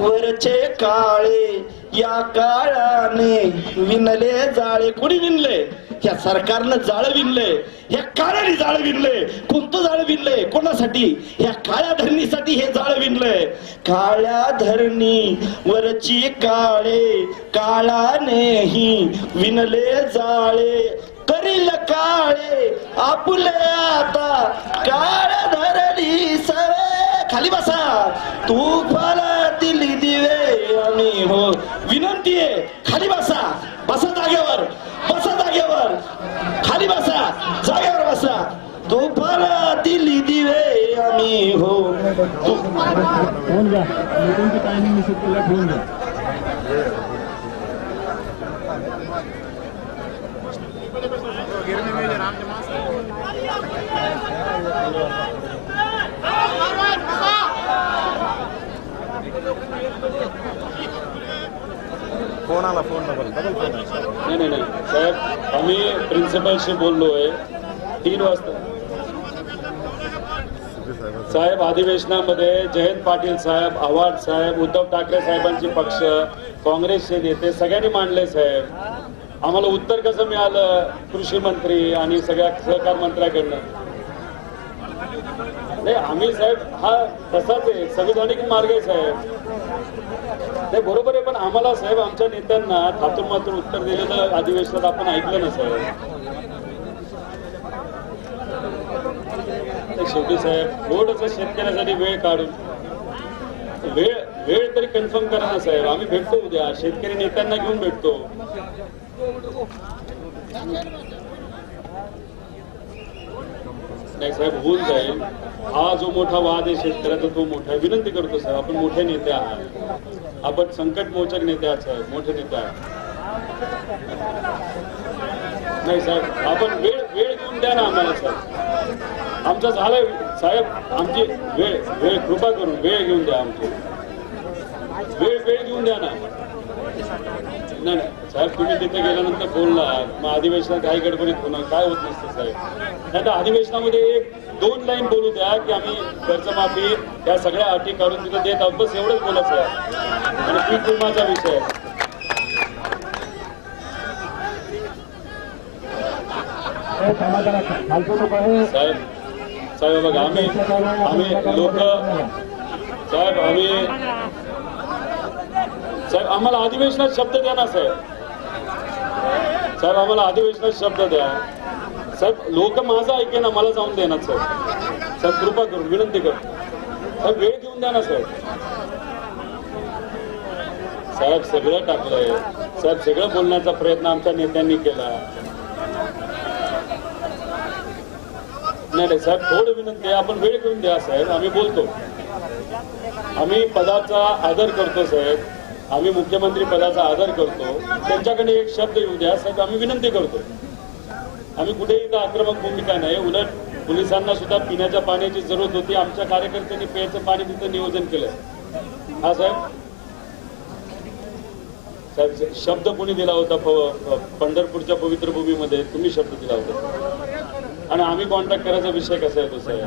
वरचे काळे या काळाने विणले जाळे. कोणी विणले? या सरकारनं जाळ विणले, या काळाने जाळ विणले. कोणतं जाळ विणले? कोणासाठी? या काळ्या धरणीसाठी हे जाळ विणले. काळ्या धरणी वरची काळे काळानेही विणले जाळे, करील काळे आपुले आता काळ धरणी सवे. खाली बसा, तू फळातील दिवे आम्ही हो. विनंती आहे खाली बसा, बसा जागेवर, बसा जागेवर, खाली बसा, जागेवर बसा. तू फळातील दिवे आम्ही हो. फोन घ्या, मीटिंगची टायमिंग निश्चित केला, फोन घ्या. फोन आला, फोन डबल फोन. नाही साहेब, आम्ही प्रिन्सिपलशी बोललोय 3 वाजता. साहेब अधिवेशनामध्ये जयंत पाटील साहेब, आव्हाड साहेब, उद्धव ठाकरे साहेबांचे पक्ष, काँग्रेसचे नेते सगळ्यांनी मांडले साहेब. आम्हाला उत्तर कसं मिळालं कृषी मंत्री आणि सगळ्या सहकार मंत्र्याकडनं? नाही आम्ही साहेब हा तसाच आहे, संविधानिक मार्ग आहे साहेब. नाही बरोबर आहे, पण आम्हाला साहेब आमच्या नेत्यांना थातून मातून उत्तर दिलेलं अधिवेशनात आपण ऐकलं ना साहेब. शेवटी साहेब थोडंसं शेतकऱ्यासाठी वेळ काढून वेळ तरी कन्फर्म करा ना साहेब. आम्ही भेटतो उद्या, शेतकरी नेत्यांना घेऊन भेटतो. नाही साहेब होऊन जाईल. हा जो मोठा वाद आहे शेतकऱ्याचा तो मोठा विनंती करतो साहेब. आपण मोठे नेते आहात, आपण संकट मोचक नेते आहात साहेब, मोठे नेते आहात. नाही साहेब आपण वेळ घेऊन द्या ना आम्हाला साहेब. आमचं झालंय साहेब, आमची वेळ कृपा करून वेळ घेऊन द्या. आमची वेळ घेऊन द्या ना. नाही साहेब तुम्ही तिथे गेल्यानंतर बोलणार, मग अधिवेशनात काही गडबडीत होणार, काय होत नसतं साहेब. नाही तर अधिवेशनामध्ये 1-2 लाईन बोलू द्या की आम्ही कर्जमाफी या सगळ्या अटी काढून तिथे देत आहोत, बस एवढंच बोलायचं आहे. आणि पीक विमाचा विषय साहेब बघा आम्ही लोक साहेब साहेब आम्हाला अधिवेशनात शब्द द्या ना साहेब. साहेब आम्हाला अधिवेशनात शब्द द्या. साहेब लोक माझं ऐके ना, मला जाऊन देणार साहेब. साहेब कृपा करून विनंती करतो साहेब, वेळ घेऊन द्या ना साहेब. साहेब सगळं टाकलंय साहेब, सगळं बोलण्याचा प्रयत्न आमच्या नेत्यांनी केला. नाही साहेब, थोडं विनंती आहे, आपण वेळ घेऊन द्या साहेब. आम्ही बोलतो, आम्ही पदाचा आदर करतो साहेब, आम्ही मुख्यमंत्री पदाचा आदर करतो. त्यांच्याकडे एक शब्द येऊ द्या साहेब, आम्ही विनंती करतो. आम्ही कुठेही इथं आक्रमक भूमिका नाही. उलट पोलिसांना सुद्धा पिण्याच्या पाण्याची जरूरत होती, आमच्या कार्यकर्त्यांनी प्यायचं पाणी तिथं नियोजन केलंय. हा साहेब, साहेब शब्द कोणी दिला होता पंढरपूरच्या पवित्र भूमीमध्ये? तुम्ही शब्द दिला होता. आणि आम्ही कॉन्टॅक्ट करायचा विषय कसा आहे तो साहेब?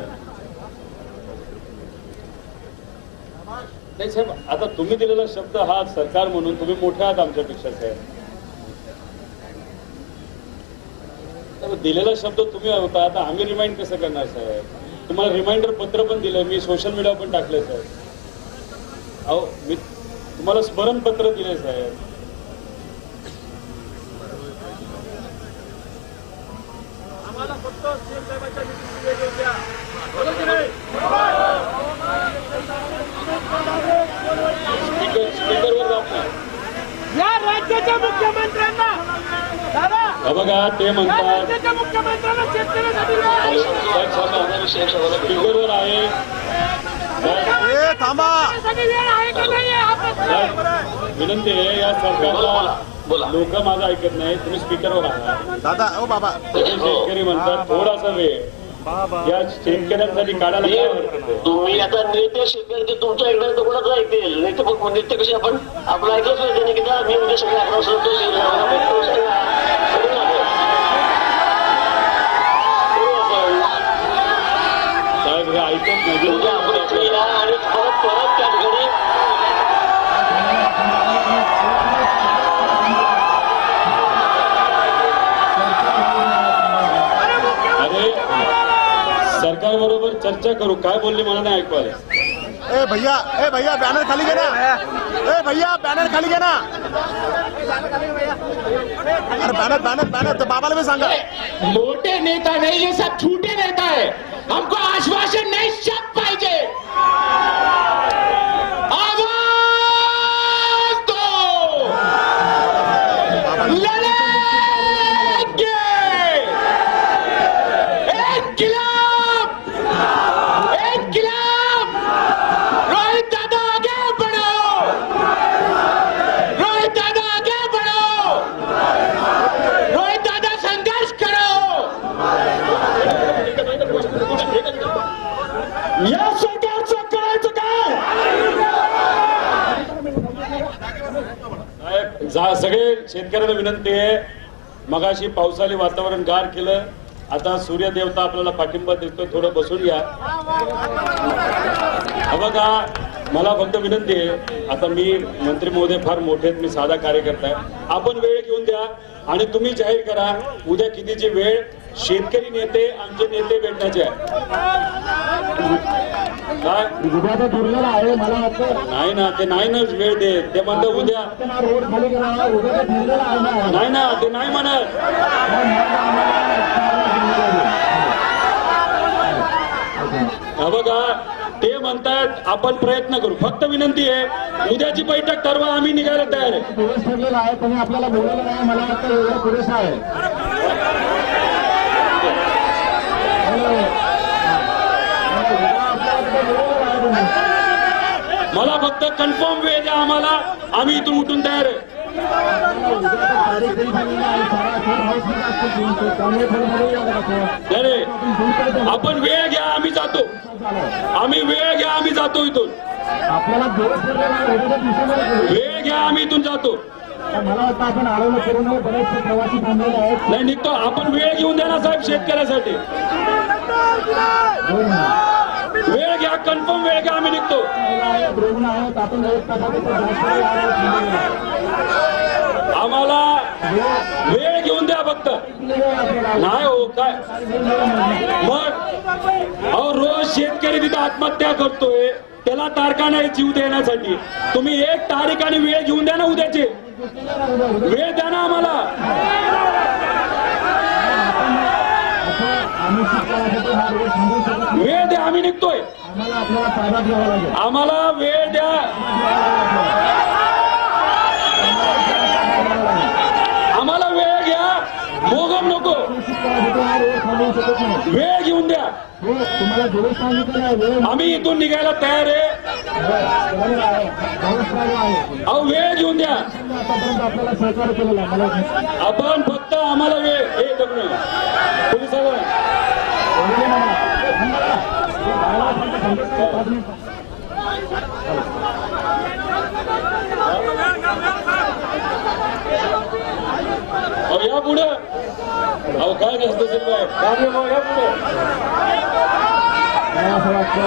नाही साहेब, आता तुम्ही दिलेला शब्द हा सरकार म्हणून तुम्ही मोठे आहात आमच्यापेक्षा साहेब. दिलेला शब्द तुम्ही होता, आता आम्ही रिमाइंड कसं करणार साहेब? तुम्हाला रिमाइंडर पत्र पण दिलंय, मी सोशल मीडियावर पण टाकलंय साहेब. अहो मी तुम्हाला स्मरण पत्र दिलंय साहेब. स्पीकरवर जात नाही. या राज्याच्या मुख्यमंत्र्यांना बघा ते म्हणतात राज्याच्या मुख्यमंत्र्यांना शेतकऱ्यासाठी स्पीकरवर आहे. वेळ आहे का नाही विनंती आहे या सरकारला, लोक माझं ऐकत नाही. तुम्ही स्पीकरवर आहात दादा ओ बाबा. शेतकरी म्हणतात थोडासा वेळ या शेतकऱ्यांसाठी काढायला काय हरकत आहे? तुम्ही आता नेते शेतकरी तुमच्या एकदा तर कोणाचं ऐकतील? नेते कसे आपण आपलं ऐकलंच नाही त्यांनी की मी म्हणजे सगळे अकरा साहेब हे ऐकत नाही. आपण इथे या आणि परत त्या ठिकाणी अरे सरकार बरोबर चर्चा करू. काय बोलली मला नाही ऐकवायला. ए भैया बॅनर खाली घे ना. ए भैया बॅनर खाली घे ना. अरे बॅनर तर बाबाला भी सांगा. मोटे नेता नहीं, ये सब छोटे नेता है. हमको आश्वासन नहीं, शब्द पाहिजे. आवाज दो, लड़ेंगे. इनकलाब. रोहित दादा आगे बढ़ो, रोहित दादा आगे बढ़ो, रोहित दादा संघर्ष करो. या सरकारचं करायचं काय? सगळे शेतकऱ्यांना विनंती आहे. मगाशी पावसाळी वातावरण गार केलं, आता सूर्यदेवता आपल्याला पाठिंबा देतोय. थोडं बसून या. बघा मला फक्त विनंती आहे, आता मी मंत्री महोदय फार मोठे आहेत, मी साधा कार्यकर्ता आहे. आपण वेळ घेऊन द्या आणि तुम्ही जाहीर करा उद्या कितीची वेळ. शेतकरी नेते आमचे नेते भेटण्याचे आहे. काय नाही ना, ते नाही ना वेळ देत. ते म्हणतात उद्या नाही ना, ते नाही म्हणत. बघा ते म्हणतात आपण प्रयत्न करू. फक्त विनंती आहे उद्याची बैठक ठरवा, आम्ही निघायला तयार आहे. दिवस ठरलेला आहे, तुम्ही आपल्याला बोलायला नाही. मला वाटतं एवढं पुरेसं आहे. मला फक्त कन्फर्म वेळ द्या आम्हाला, आम्ही इथून उठून तयार आहे. आपण वेळ घ्या, आम्ही जातो. आम्ही वेळ घ्या, आम्ही जातो इथून. आपल्याला वेळ घ्या, आम्ही इथून जातो. मला वाटतं आपण आळवलं करून बरेचसे प्रवासी थांबलेले आहेत. नाही निघतो. आपण वेळ घेऊन द्या ना साहेब शेतकऱ्यासाठी. वेळ घ्या, कन्फर्म वेळ घ्या, आम्ही निघतो. रुग्ण आहेत, आपण आम्हाला वेळ घेऊन द्या फक्त. नाही हो काय मग अहो रोज शेतकरी तिथं आत्महत्या करतोय, त्याला तारखा नाही जीव देण्यासाठी. तुम्ही एक तारीख आणि वेळ घेऊन द्या ना उद्याची. वेळ द्या ना आम्हाला. आम्ही शेतकऱ्यासाठी हा रोड थांबवू शकत नाही. वेळ द्या, आम्ही निघतोय. आम्हाला आपल्याला ताब्यात घ्यावा लागेल. आम्हाला वेळ द्या. आम्हाला वेळ घ्या, मोगम नको. शेतकऱ्यासाठी हा रोड थांबवू शकत नाही. वेळ घेऊन द्या. हो, तुम्हाला दिवस सांगितलं नाही, वेळ आम्ही इथून निघायला तयार आहे. दिवस आहे. अहो वेळ घेऊन द्या. आतापर्यंत आपल्याला सहकार्य केलेलं आहे. मला आपण फक्त आम्हाला वेळ हे दगड पोलिसांना अहो या पुढे. अहो काय नसतं सर या पुढे. मला असं वाटतं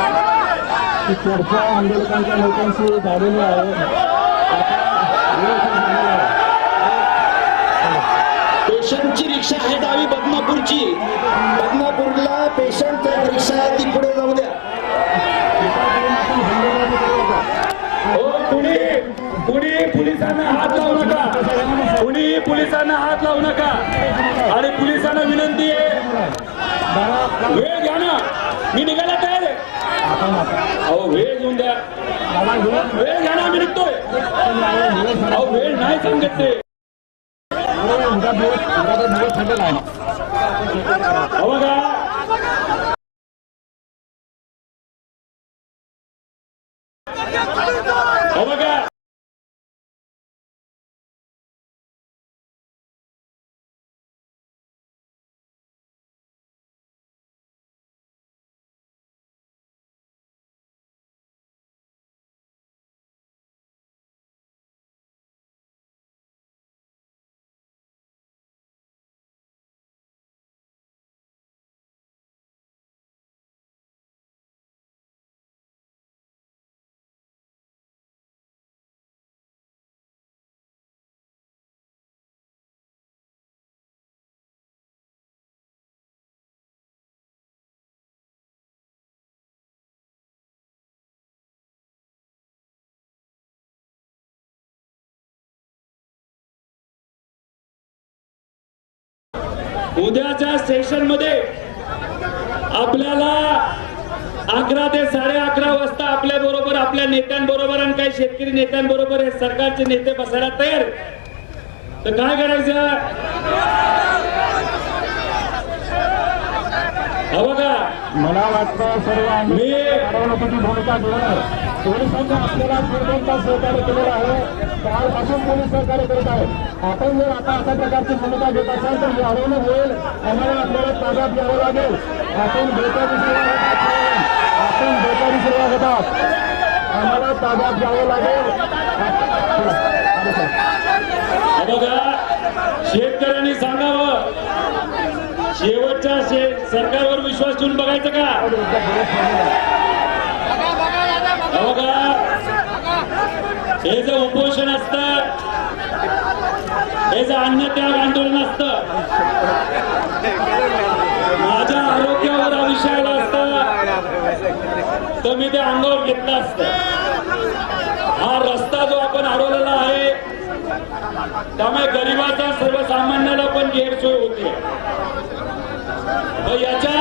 की चर्चा आंदोलकांच्या लोकांशी झालेली आहे. पेशंटची रिक्षा आहे डावी बदनापूरची. बदनापूरला पेशंट रिक्षा आहे, ती पुढे जाऊ द्या. हो, कुणी पोलिसांना हात लावू नका. कुणी पोलिसांना हात लावू नका. आणि पोलिसांना विनंती आहे, वेळ घ्या ना. मी निघायला तयार आहे. अहो वेळ घेऊन द्या. वेळ घ्या ना, आम्ही निघतोय. अहो वेळ नाही सांगत ते. अहो बघा, अहो बघा, उद्याच्या सेशन मध्ये आपल्याला 11 ते 11:30 वाजता आपल्या बरोबर, आपल्या नेत्यांबरोबर आणि काही शेतकरी नेत्यांबरोबर हे सरकारचे नेते बसायला तयार. तर काय करायचं? बघा, मला वाटतं सर्व मी अडवणुकीची भूमिका घेणार. पोलिसांनी आपल्याला 2 तास सहकार्य केलेलं आहे. कालपासून पोलीस सहकार्य करत आहेत. आपण जर आता अशा प्रकारची भूमिका घेत असाल तर ही अडवणूक होईल. आम्हाला आपल्याला ताब्यात घ्यावं लागेल. आपण बेकारी सेवा घेतात. आम्हाला ताब्यात घ्यावं लागेल. बघा, शेतकऱ्यांनी सांगावं, शेवटच्या सरकारवर विश्वास ठेवून बघायचं का? बघा, हे जे उपोषण असतं, हे जे अन्नत्याग आंदोलन असतं, माझ्या आरोग्यावर हा विषय आला असता तर मी ते अंगावर घेतलं असतं. हा रस्ता जो आपण अडवलेला आहे त्यामुळे गरिबाचा, सर्वसामान्याला पण गैरसोय होते. याच्या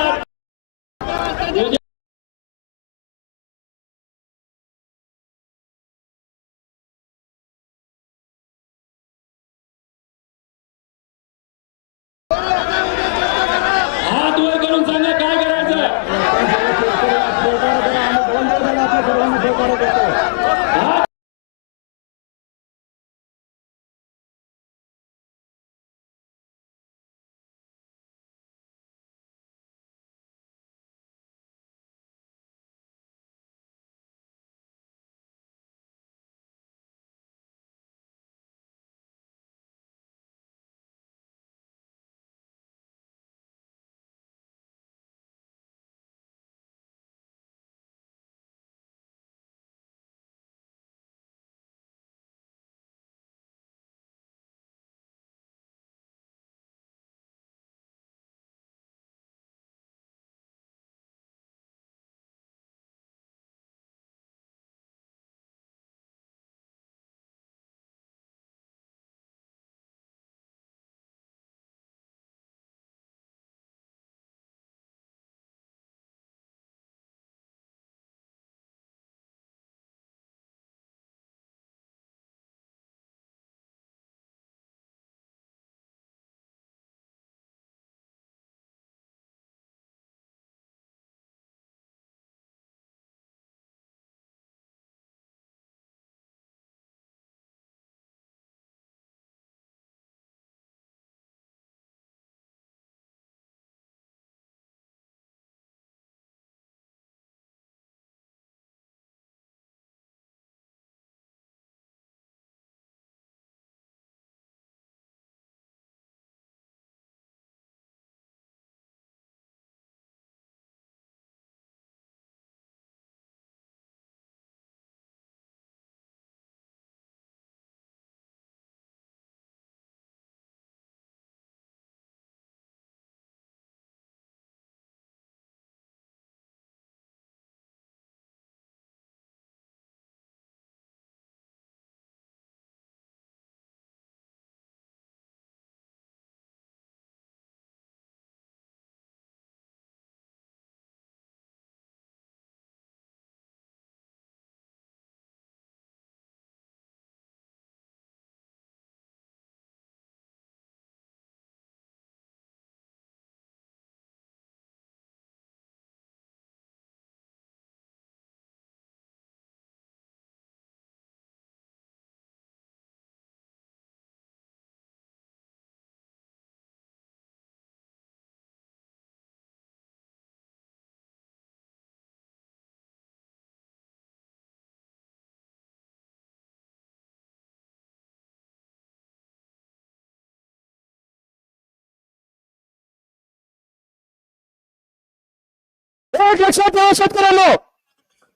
एक लक्षात ठेवा शेतकऱ्यांनो,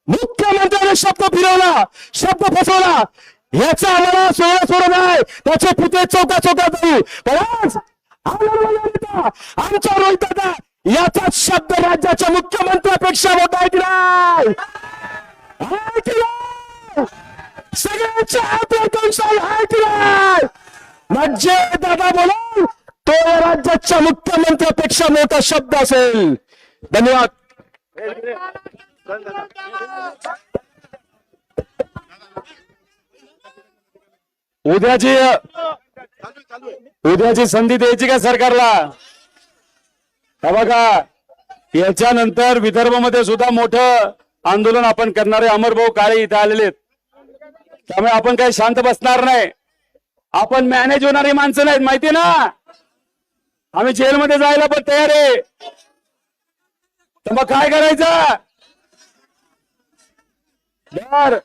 मुख्यमंत्र्यांनी शब्द फिरवला, शब्द फसवला, याचा आम्हाला सोडत नाही, त्याचे पुते चौका जाऊ. पण आज आमचा रोहित दादा याचा शब्द राज्याच्या मुख्यमंत्र्यापेक्षा मोठा आहे की नाही? आहे की नाही? सगळ्यांच्या हातात आहे की नाही? म्हणजे दादा बोला तो राज्याच्या मुख्यमंत्र्यापेक्षा मोठा शब्द असेल. धन्यवाद. उद्याची संधी द्यायची का सरकारला? हे बघा, याच्यानंतर विदर्भामध्ये सुद्धा मोठं आंदोलन आपण करणारे अमरभाऊ काळे इथे आलेले आहेत. त्यामुळे आपण काही शांत बसणार नाही. आपण मॅनेज होणारी माणसं नाहीत, माहिती ना. आम्ही जेलमध्ये जायला पण तयार आहे. तर मग काय करायचं? बर,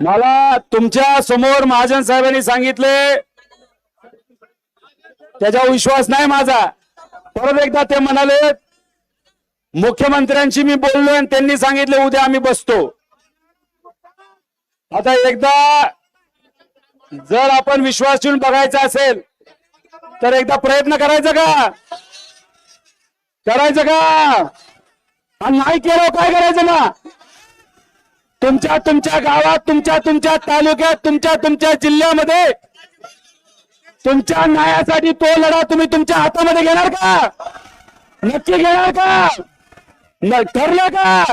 मला तुमच्या समोर महाजन साहेबांनी सांगितले, त्याच्यावर विश्वास नाही माझा. परत एकदा ते म्हणाले मुख्यमंत्र्यांशी मी बोललोय आणि त्यांनी सांगितले उद्या आम्ही बसतो. आता एकदा जर आपण विश्वास ठेवून बघायचा असेल तर एकदा प्रयत्न करायचा का? आणि नाही केलं काय करायचं ना? तुमच्या गावात, तुमच्या तालुक्यात, तुमच्या जिल्ह्यामध्ये तुमच्या न्यायासाठी तो लढा तुम्ही तुमच्या हातामध्ये घेणार का? नक्की घेणार का? ठरलं का?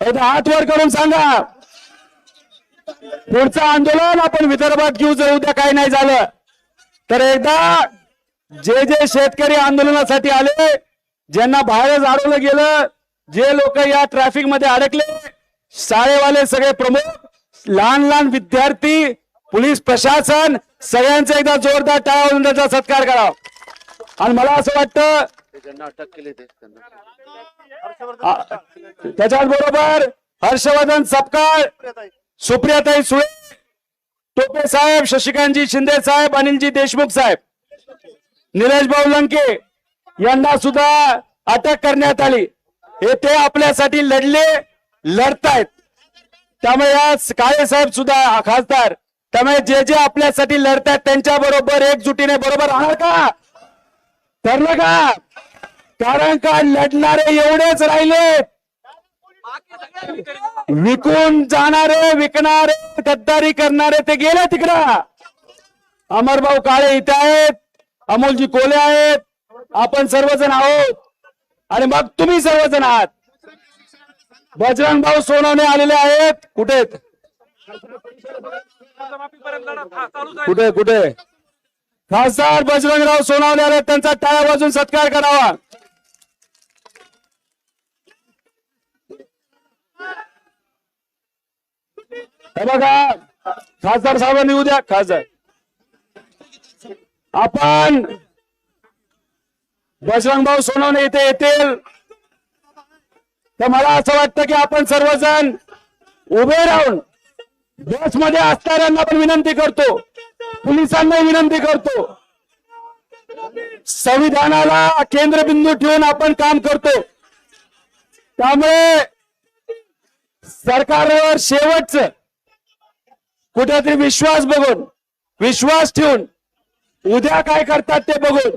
एकदा हात वर करून सांगा. पुढचं आंदोलन आपण विदर्भात घेऊ. जर उद्या काही नाही झालं तर एकदा जे शेतकरी आंदोलनासाठी आले, ज्यांना बाहेरच अडवलं गेलं, जे लोक या ट्रॅफिक मध्ये अडकले, शाळेवाले सगळे प्रमुख, लहान विद्यार्थी, पोलीस प्रशासन, सगळ्यांचा एकदा जोरदार टाळ्या वाजवून त्याचा सत्कार करावा. आणि मला असं वाटतं त्याच्याच बरोबर हर्षवर्धन सपकाळ, सुप्रियाताई सुळे, टोपे साहेब, शशिकांतजी शिंदे साहेब, अनिलजी देशमुख साहेब, निलेश भाऊ लंके यांना सुद्धा अटक करण्यात आली. हे ते आपल्यासाठी लढतायत. त्यामुळे या काळे साहेब सुद्धा खासदार, त्यामुळे जे आपल्यासाठी लढतायत त्यांच्या बरोबर एकजुटीने बरोबर राहणार का? ठरलं का? कारण का लढणारे एवढेच राहिले, विकून जाणारे, विकणारे, गद्दारी करणारे ते गेले तिकडं. अमरभाऊ काळे इथे आहेत, अमोलजी कोले आहेत, आपण सर्वजण आहोत. आणि मग तुम्ही सर्वजण आहात. बजरंग भाऊ सोनवणे आलेले आहेत. कुठे खासदार बजरंगराव सोनवणे आले, त्यांचा टाळ्या वाजून सत्कार करावा. हे बघा, खासदार साहेबांनी उद्या खासदार आपण बजरंग भाऊ सोनवणे इथे येतील तर मला असं वाटतं की आपण सर्वजण उभे राहून बसमध्ये असणाऱ्यांना पण विनंती करतो, पोलिसांना विनंती करतो, संविधानाला केंद्रबिंदू ठेवून आपण काम करतो. त्यामुळे सरकारवर शेवटचं कुठेतरी विश्वास ठेवून उद्या काय करतात ते बघून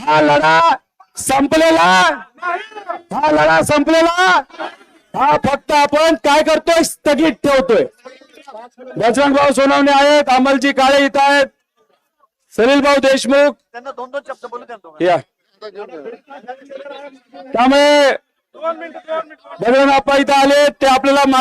हा लढा संपलेला हा फक्त आपण काय करतोय, स्थगित ठेवतोय. बजरंग भाऊ सोनवणे आहेत, अमलजी काळे इथं आहेत, सलील भाऊ देशमुख, त्यांना 2 शब्द बोलू द्या. या त्यामुळे बजरंग आप्पा इथं आले, ते आपल्याला मार्ग